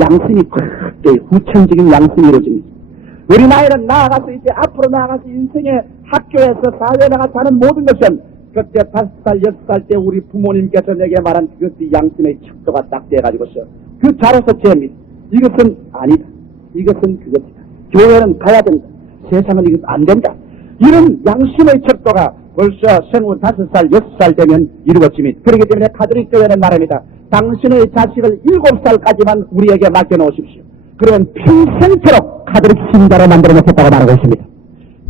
양심이 크게 후천적인 양심이 이루어집니다. 우리 나이는 나아가서 이제 앞으로 나아가서 인생의 학교에서 사회에 나가서 하는 모든 것은 그때 5살, 6살 때 우리 부모님께서 내게 말한 그것이 양심의 척도가 딱 돼가지고서 그 자로서 죄입니다. 이것은 아니다. 이것은 그것이다. 교회는 가야 된다. 세상은 이것 안 된다. 이런 양심의 척도가 벌써 생후 5살, 6살 되면 이루어집니다. 그렇기 때문에 카톨릭 교회는 말합니다. 당신의 자식을 7살까지만 우리에게 맡겨놓으십시오. 그러면 평생토록 카톨릭 신자로 만들어 놓겠다고 말하고 있습니다.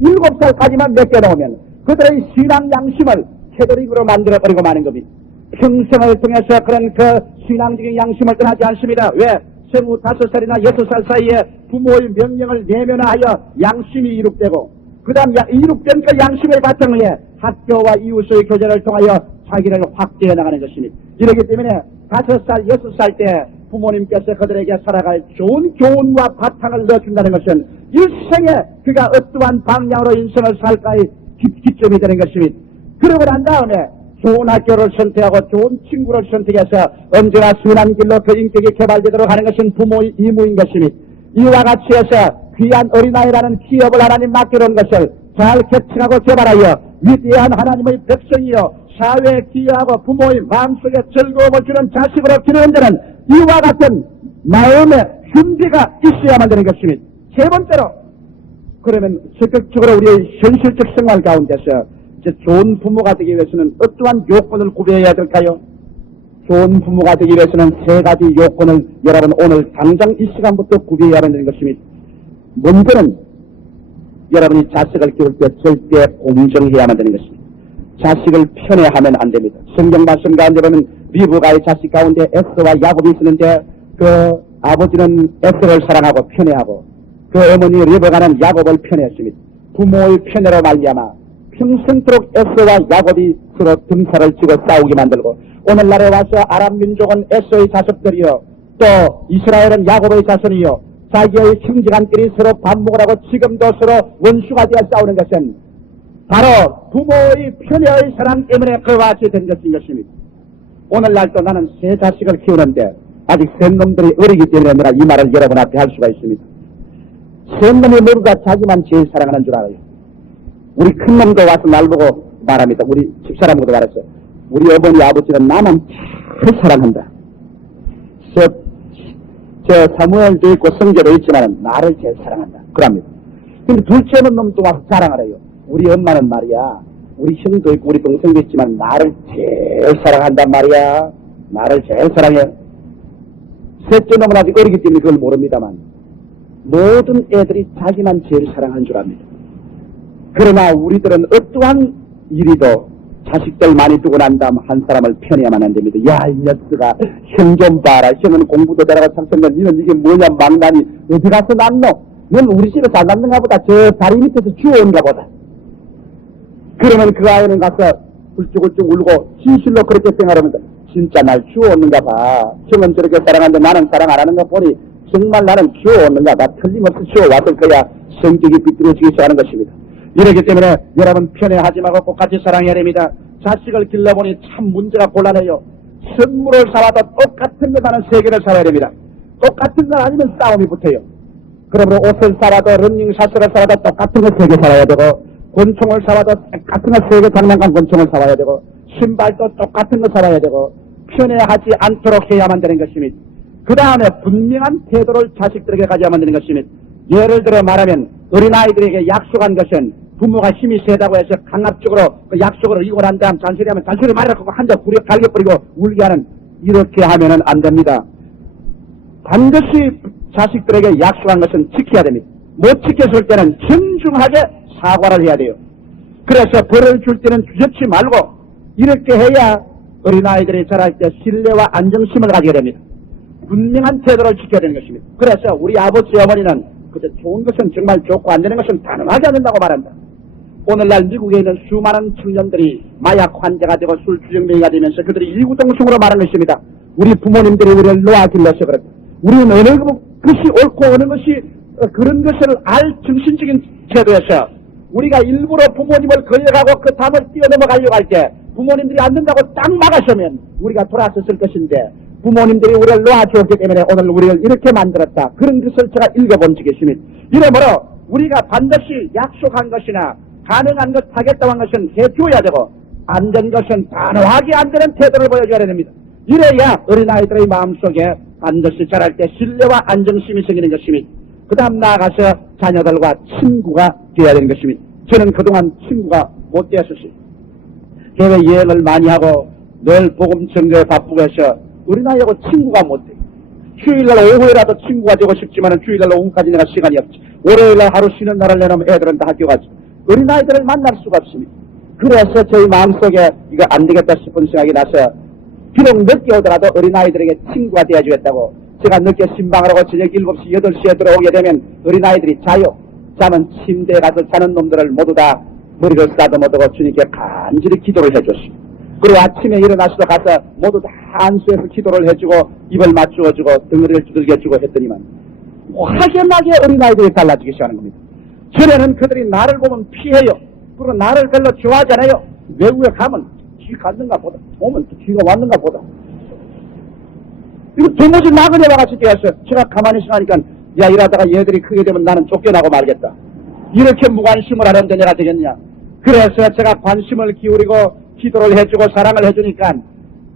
7살까지만 맡겨놓으면 그들의 신앙 양심을 캐톨릭으로 만들어버리고 마는 겁니다. 평생을 통해서 그런 그 신앙적인 양심을 떠나지 않습니다. 왜? 생후 5살이나 6살 사이에 부모의 명령을 내면화하여 양심이 이룩되고 그 다음 이룩된 그 양심의 바탕에 학교와 이웃의 교제를 통하여 자기를 확대해 나가는 것입니다. 이렇기 때문에 5살, 6살 때 부모님께서 그들에게 살아갈 좋은 교훈과 바탕을 넣어준다는 것은 일생에 그가 어떠한 방향으로 인생을 살까의 기점이 되는 것입니다. 그러고 난 다음에 좋은 학교를 선택하고 좋은 친구를 선택해서 언제나 순한 길로 그 인격이 개발되도록 하는 것은 부모의 의무인 것입니다. 이와 같이 해서 귀한 어린아이라는 기업을 하나님 맡겨놓은 것을 잘 개척하고 개발하여 위대한 하나님의 백성이요 사회에 기여하고 부모의 마음속에 즐거움을 주는 자식으로 기르는 데는 이와 같은 마음의 준비가 있어야만 되는 것입니다. 세 번째로 그러면 적극적으로 우리의 현실적 생활 가운데서 좋은 부모가 되기 위해서는 어떠한 요건을 구비해야 될까요? 좋은 부모가 되기 위해서는 3가지 요건을 여러분 오늘 당장 이 시간부터 구비해야 되는 것입니다. 먼저는 여러분이 자식을 키울 때 절대 공정해야만 되는 것입니다. 자식을 편애하면 안 됩니다. 성경 말씀 가운데 보면 리브가의 자식 가운데 에서와 야곱이 있었는데 그 아버지는 에서를 사랑하고 편애하고 그 어머니 리브가는 야곱을 편애했습니다. 부모의 편애로 말미암아 평생토록 에서와 야곱이 서로 등살을 쥐고 싸우게 만들고 오늘날에 와서 아랍 민족은 에서의 자식들이요 또 이스라엘은 야곱의 자손이요 자기의 형제간끼리 서로 반목을 하고 지금도 서로 원수가 되어 싸우는 것은 바로 부모의 편애의 사랑 때문에 그와 같이 된 것인 것입니다. 오늘날도 나는 3 자식을 키우는데 아직 3놈들이 어리기 때문에 내가 이 말을 여러분 앞에 할 수가 있습니다. 3놈이 모두 다 자기만 제일 사랑하는 줄 알아요. 우리 큰 놈도 와서 날 보고 말합니다. 우리 집사람하고도 말했어. 우리 어머니 아버지는 나만 잘 사랑한다. 저 사무엘도 있고 성제도 있지만 나를 제일 사랑한다. 그럽니다. 근데 둘째 놈도 와서 자랑하래요. 우리 엄마는 말이야. 우리 형도 있고 우리 동생도 있지만 나를 제일 사랑한단 말이야. 나를 제일 사랑해. 셋째 놈은 아직 어리기 때문에 그걸 모릅니다만 모든 애들이 자기만 제일 사랑하는 줄 압니다. 그러나 우리들은 어떠한 일이도 자식들 많이 두고 난 다음 한 사람을 편애하면 안 됩니다. 야, 이 녀석아, 형 좀 봐라. 형은 공부도 잘하고 착생된 니는 이게 뭐냐, 망나니. 어디 가서 낳노? 넌 우리 집에서 안 낳는가 보다. 저 다리 밑에서 주워온가 보다. 그러면 그 아이는 가서 훌쩍훌쩍 울고 진실로 그렇게 생각하면서 진짜 날 주워오는가 봐. 형은 저렇게 사랑하는데 나는 사랑 안 하는 거 보니 정말 나는 주워오는가 봐. 틀림없이 주워왔을 거야. 성격이 비뚤어지기 시작하는 것입니다. 이렇기 때문에 여러분 편애하지 말고 똑같이 사랑해야 됩니다. 자식을 길러보니 참 문제가 곤란해요. 선물을 사와도 똑같은 것만은 3개를 사와야 됩니다. 똑같은 건 아니면 싸움이 붙어요. 그러므로 옷을 사와도 런닝샷을 사와도 똑같은 거 3개 사와야 되고, 권총을 사와도 똑같은 거 3개 장난감 권총을 사와야 되고, 신발도 똑같은 거 사와야 되고, 편애하지 않도록 해야만 되는 것입니다. 그 다음에 분명한 태도를 자식들에게 가져야만 되는 것입니다. 예를 들어 말하면 어린아이들에게 약속한 것은 부모가 힘이 세다고 해서 강압적으로 그 약속을 이고 난 다음 잔소리하면 잔소리 말이라고 한자 구려 갈겨버리고 울게 하는, 이렇게 하면은 안 됩니다. 반드시 자식들에게 약속한 것은 지켜야 됩니다. 못 지켰을 때는 정중하게 사과를 해야 돼요. 그래서 벌을 줄 때는 주저치 말고 이렇게 해야 어린아이들이 자랄 때 신뢰와 안정심을 가지게 됩니다. 분명한 태도를 지켜야 되는 것입니다. 그래서 우리 아버지 어머니는 그저 좋은 것은 정말 좋고 안 되는 것은 단호하게 안 된다고 말한다. 오늘날 미국에 있는 수많은 청년들이 마약 환자가 되고 술 주정뱅이가 되면서 그들이 이구동성으로 말하는 것입니다. 우리 부모님들이 우리를 놓아 길러서 그렇다. 우리는 어느 것이 옳고 어느 것이 그런 것을 알 정신적인 태도에서 우리가 일부러 부모님을 걸려가고 그 담을 뛰어넘어가려고 할 때 부모님들이 안 된다고 딱 막아서면 우리가 돌아섰을 것인데, 부모님들이 우리를 놓아주었기 때문에 오늘 우리를 이렇게 만들었다. 그런 것을 제가 읽어본 적이 있습니다. 이러므로 우리가 반드시 약속한 것이나 가능한 것 하겠다고 한 것은 해줘야 되고, 안 된 것은 단호하게 안 되는 태도를 보여줘야 됩니다. 이래야 어린아이들의 마음속에 반드시 자랄 때 신뢰와 안정심이 생기는 것입니다. 그 다음 나아가서 자녀들과 친구가 되어야 되는 것입니다. 저는 그동안 친구가 못 되었었어요. 해외여행을 많이 하고 늘 복음 전도에 바쁘고 해서 어린아이하고 친구가 못 돼요. 휴일날 오후에라도 친구가 되고 싶지만 주일날 오후까지 내가 시간이 없지. 월요일날 하루 쉬는 날을 내놓으면 애들은 다 학교 가지. 어린아이들을 만날 수가 없습니다. 그래서 저희 마음속에 이거 안 되겠다 싶은 생각이 나서 비록 늦게 오더라도 어린아이들에게 친구가 되어주겠다고, 제가 늦게 신방을 하고 저녁 7시, 8시에 들어오게 되면 어린아이들이 자요. 자면 침대에 가서 자는 놈들을 모두 다 머리를 쓰다듬어두고 주님께 간절히 기도를 해줬습니다. 그리고 아침에 일어나서 가서 모두 다 안수해서 기도를 해주고 입을 맞추어주고 덩어리를 두들겨주고 했더니만 확연하게 어린아이들이 달라지기 시작하는 겁니다. 전에는 그들이 나를 보면 피해요. 그리고 나를 별로 좋아하지 않아요. 외국에 가면 뒤 갔는가 보다, 오면 또 뒤가 왔는가 보다. 이거 도무지 나그네와 같이 되었어요. 제가 가만히 생각하니까 야, 이러다가 얘들이 크게 되면 나는 쫓겨나고 말겠다. 이렇게 무관심을 하는데 내가 되겠냐. 그래서 제가 관심을 기울이고 기도를 해주고 사랑을 해주니까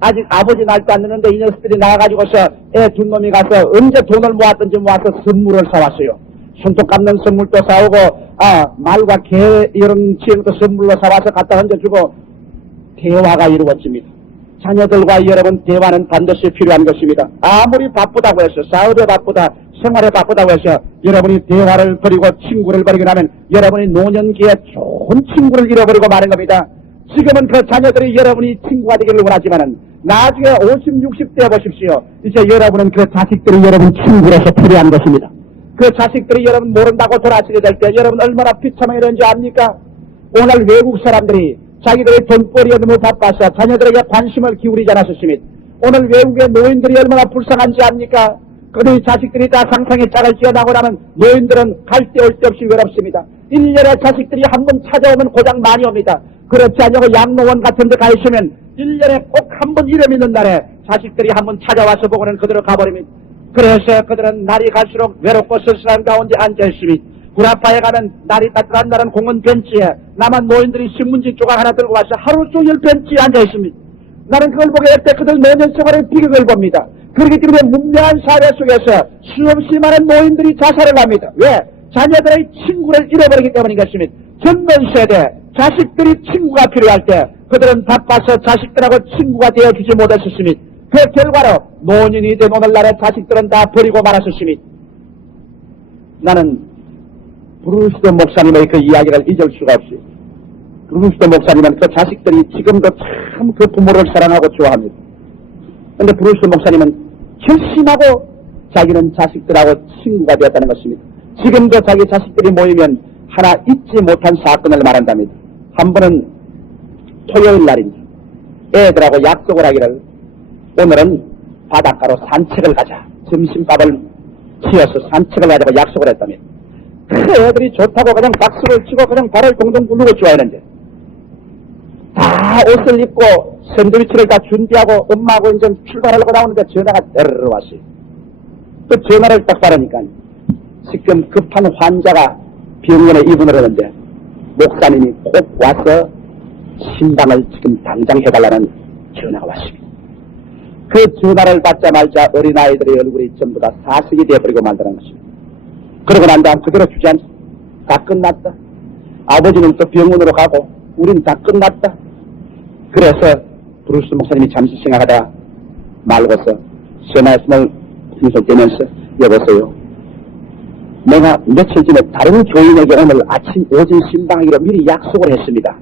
아직 아버지 날도 안 되는데 이 녀석들이 나와가지고서 애 두 놈이 가서 언제 돈을 모았든지 모아서 선물을 사왔어요. 손톱 깎는 선물도 사오고 말과 개 이런 지형도 선물로 사와서 갖다 얹어주고 대화가 이루어집니다. 자녀들과 여러분 대화는 반드시 필요한 것입니다. 아무리 바쁘다고 해서 사업에 바쁘다, 생활에 바쁘다고 해서 여러분이 대화를 버리고 친구를 버리고 나면 여러분이 노년기에 좋은 친구를 잃어버리고 마는 겁니다. 지금은 그 자녀들이 여러분이 친구가 되기를 원하지만은 나중에 50, 60대 보십시오. 이제 여러분은 그 자식들이 여러분 친구로서 필요한 것입니다. 그 자식들이 여러분 모른다고 돌아서게 될 때 여러분 얼마나 비참하게 되는지 압니까? 오늘 외국 사람들이 자기들의 돈벌이에 너무 바빠서 자녀들에게 관심을 기울이지 않았습니다. 오늘 외국의 노인들이 얼마나 불쌍한지 압니까? 그들의 자식들이 다 상상의 짝을 지어나고 나면 노인들은 갈 데 올 데 없이 외롭습니다. 1년에 자식들이 한 번 찾아오면 고장 많이 옵니다. 그렇지 않냐고 양로원 같은 데 가 있으면 1년에 꼭 한 번 이름 있는 날에 자식들이 한 번 찾아와서 보고는 그대로 가버립니다. 그래서 그들은 날이 갈수록 외롭고 쓸쓸한 가운데 앉아있습니다. 구라파에 가면 날이 따뜻한 날은 공원 벤치에 나만 노인들이 신문지 조각 하나 들고 와서 하루 종일 벤치에 앉아있습니다. 나는 그걸 보게 할 때 그들 노년 생활의 비극을 봅니다. 그렇기 때문에 문명한 사회 속에서 수없이 많은 노인들이 자살을 합니다. 왜? 자녀들의 친구를 잃어버리기 때문이겠습니다. 젊은 세대 자식들이 친구가 필요할 때 그들은 바빠서 자식들하고 친구가 되어주지 못했습니다. 그 결과로 노년이 된 오늘날의 자식들은 다 버리고 말았습니다. 나는 브루스도 목사님의 그 이야기를 잊을 수가 없어요. 브루스도 목사님은 그 자식들이 지금도 참 그 부모를 사랑하고 좋아합니다. 그런데 브루스 목사님은 결심하고 자기는 자식들하고 친구가 되었다는 것입니다. 지금도 자기 자식들이 모이면 하나 잊지 못한 사건을 말한답니다. 한 번은 토요일 날입니다. 애들하고 약속을 하기를 오늘은 바닷가로 산책을 가자. 점심밥을 치어서 산책을 가자고 약속을 했다면 그 애들이 좋다고 그냥 박수를 치고 그냥 발을 동동 굴르고 좋아했는데 다 옷을 입고 샌드위치를 다 준비하고 엄마하고 이제 출발하려고 나오는데 전화가 들어왔어요. 또 전화를 딱 받으니까 지금 급한 환자가 병원에 입원을 하는데 목사님이 꼭 와서 신방을 지금 당장 해달라는 전화가 왔습니다. 그 전화를 받자마자 어린아이들의 얼굴이 전부 다 사색이 되어버리고 만드는 것입니다. 그러고 난 다음 그대로 주저앉아. 다 끝났다. 아버지는 또 병원으로 가고 우린 다 끝났다. 그래서 브루스 목사님이 잠시 생각하다가 말고서 전화했음을 분석되면서 여보세요. 내가 며칠 전에 다른 교인에게 오늘 아침 오전 신방하기로 미리 약속을 했습니다.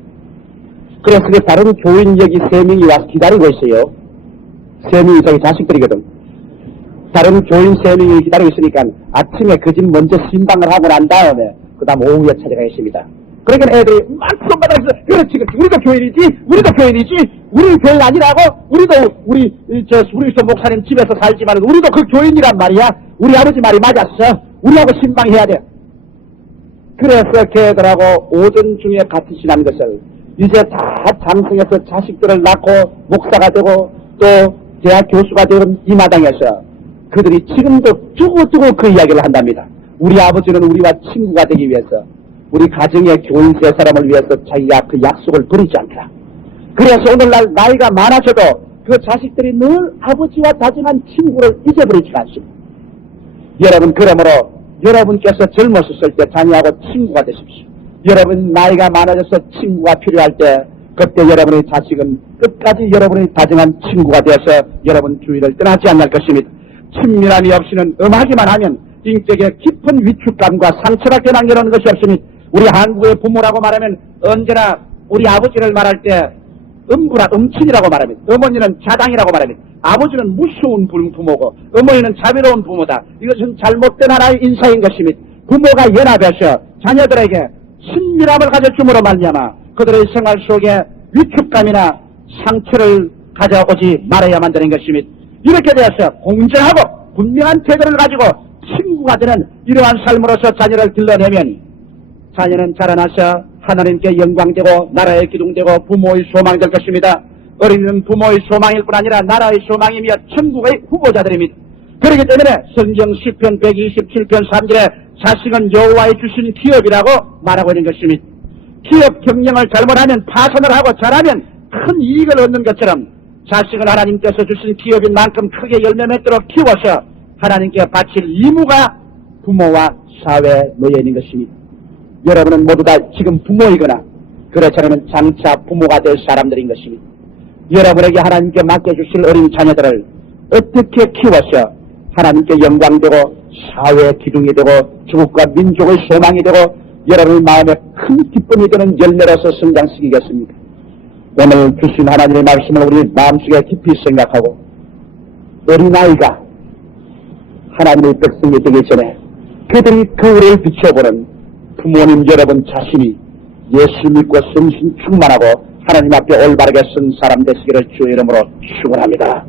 그래서 그 다른 교인 여기 3명이 와서 기다리고 있어요. 3명이 자기 자식들이거든. 다른 교인 3명이 기다리고 있으니까 아침에 그 집 먼저 신방을 하고 난 다음에 그 다음 오후에 찾아가겠습니다. 그러니까 애들이 막 손바닥에서 그렇지 우리도 교인이지 우리는 교인 아니라고 우리 목사님 집에서 살지만 우리도 그 교인이란 말이야. 우리 아버지 말이 맞았어. 우리하고 신방해야 돼. 그래서 걔들하고 오전 중에 같이 지난 것을 이제 다 장성해서 자식들을 낳고 목사가 되고 또 대학 교수가 되는 이 마당에서 그들이 지금도 두고두고 그 이야기를 한답니다. 우리 아버지는 우리와 친구가 되기 위해서 우리 가정의 교인 3사람을 위해서 자기가 그 약속을 버리지 않더라. 그래서 오늘날 나이가 많아져도 그 자식들이 늘 아버지와 다정한 친구를 잊어버리지 않습니다. 여러분 그러므로 여러분께서 젊었을 때 자녀하고 친구가 되십시오. 여러분 나이가 많아져서 친구가 필요할 때 그때 여러분의 자식은 끝까지 여러분의 다정한 친구가 되어서 여러분 주위를 떠나지 않을 것입니다. 친밀함이 없이는 음하기만 하면 인격에 깊은 위축감과 상처가 남겨놓는 것이 없습니다. 우리 한국의 부모라고 말하면 언제나 우리 아버지를 말할 때 음친이라고 말합니다. 어머니는 자당이라고 말합니다. 아버지는 무서운 부모고 어머니는 자비로운 부모다. 이것은 잘못된 하나의 인사인 것입니다. 부모가 연합해서 자녀들에게 친밀함을 가져줌으로 말미암아 그들의 생활 속에 위축감이나 상처를 가져오지 말아야만 되는 것입니다. 이렇게 되어서 공정하고 분명한 태도를 가지고 친구가 되는 이러한 삶으로서 자녀를 길러내면 자녀는 자라나서 하나님께 영광되고 나라의 기둥되고 부모의 소망이 될 것입니다. 어린이는 부모의 소망일 뿐 아니라 나라의 소망이며 천국의 후보자들입니다. 그렇기 때문에 성경 시편 127편 3절에 자식은 여호와의 주신 기업이라고 말하고 있는 것입니다. 기업 경영을 잘못하면 파산을 하고 잘하면 큰 이익을 얻는 것처럼 자식은 하나님께서 주신 기업인 만큼 크게 열매 맺도록 키워서 하나님께 바칠 의무가 부모와 사회에 놓여 있는 것입니다. 여러분은 모두 다 지금 부모이거나 그렇지 않으면 장차 부모가 될 사람들인 것입니다. 여러분에게 하나님께 맡겨주실 어린 자녀들을 어떻게 키워서 하나님께 영광되고 사회의 기둥이 되고 조국과 민족의 소망이 되고 여러분의 마음에 큰 기쁨이 되는 열매로서 성장시키겠습니까? 오늘 주신 하나님의 말씀을 우리 마음속에 깊이 생각하고 어린아이가 하나님의 백성이 되기 전에 그들이 거울을 비춰보는 부모님 여러분 자신이 예수 믿고 성신 충만하고 하나님 앞에 올바르게 선 사람 되시기를 주의 이름으로 축원합니다.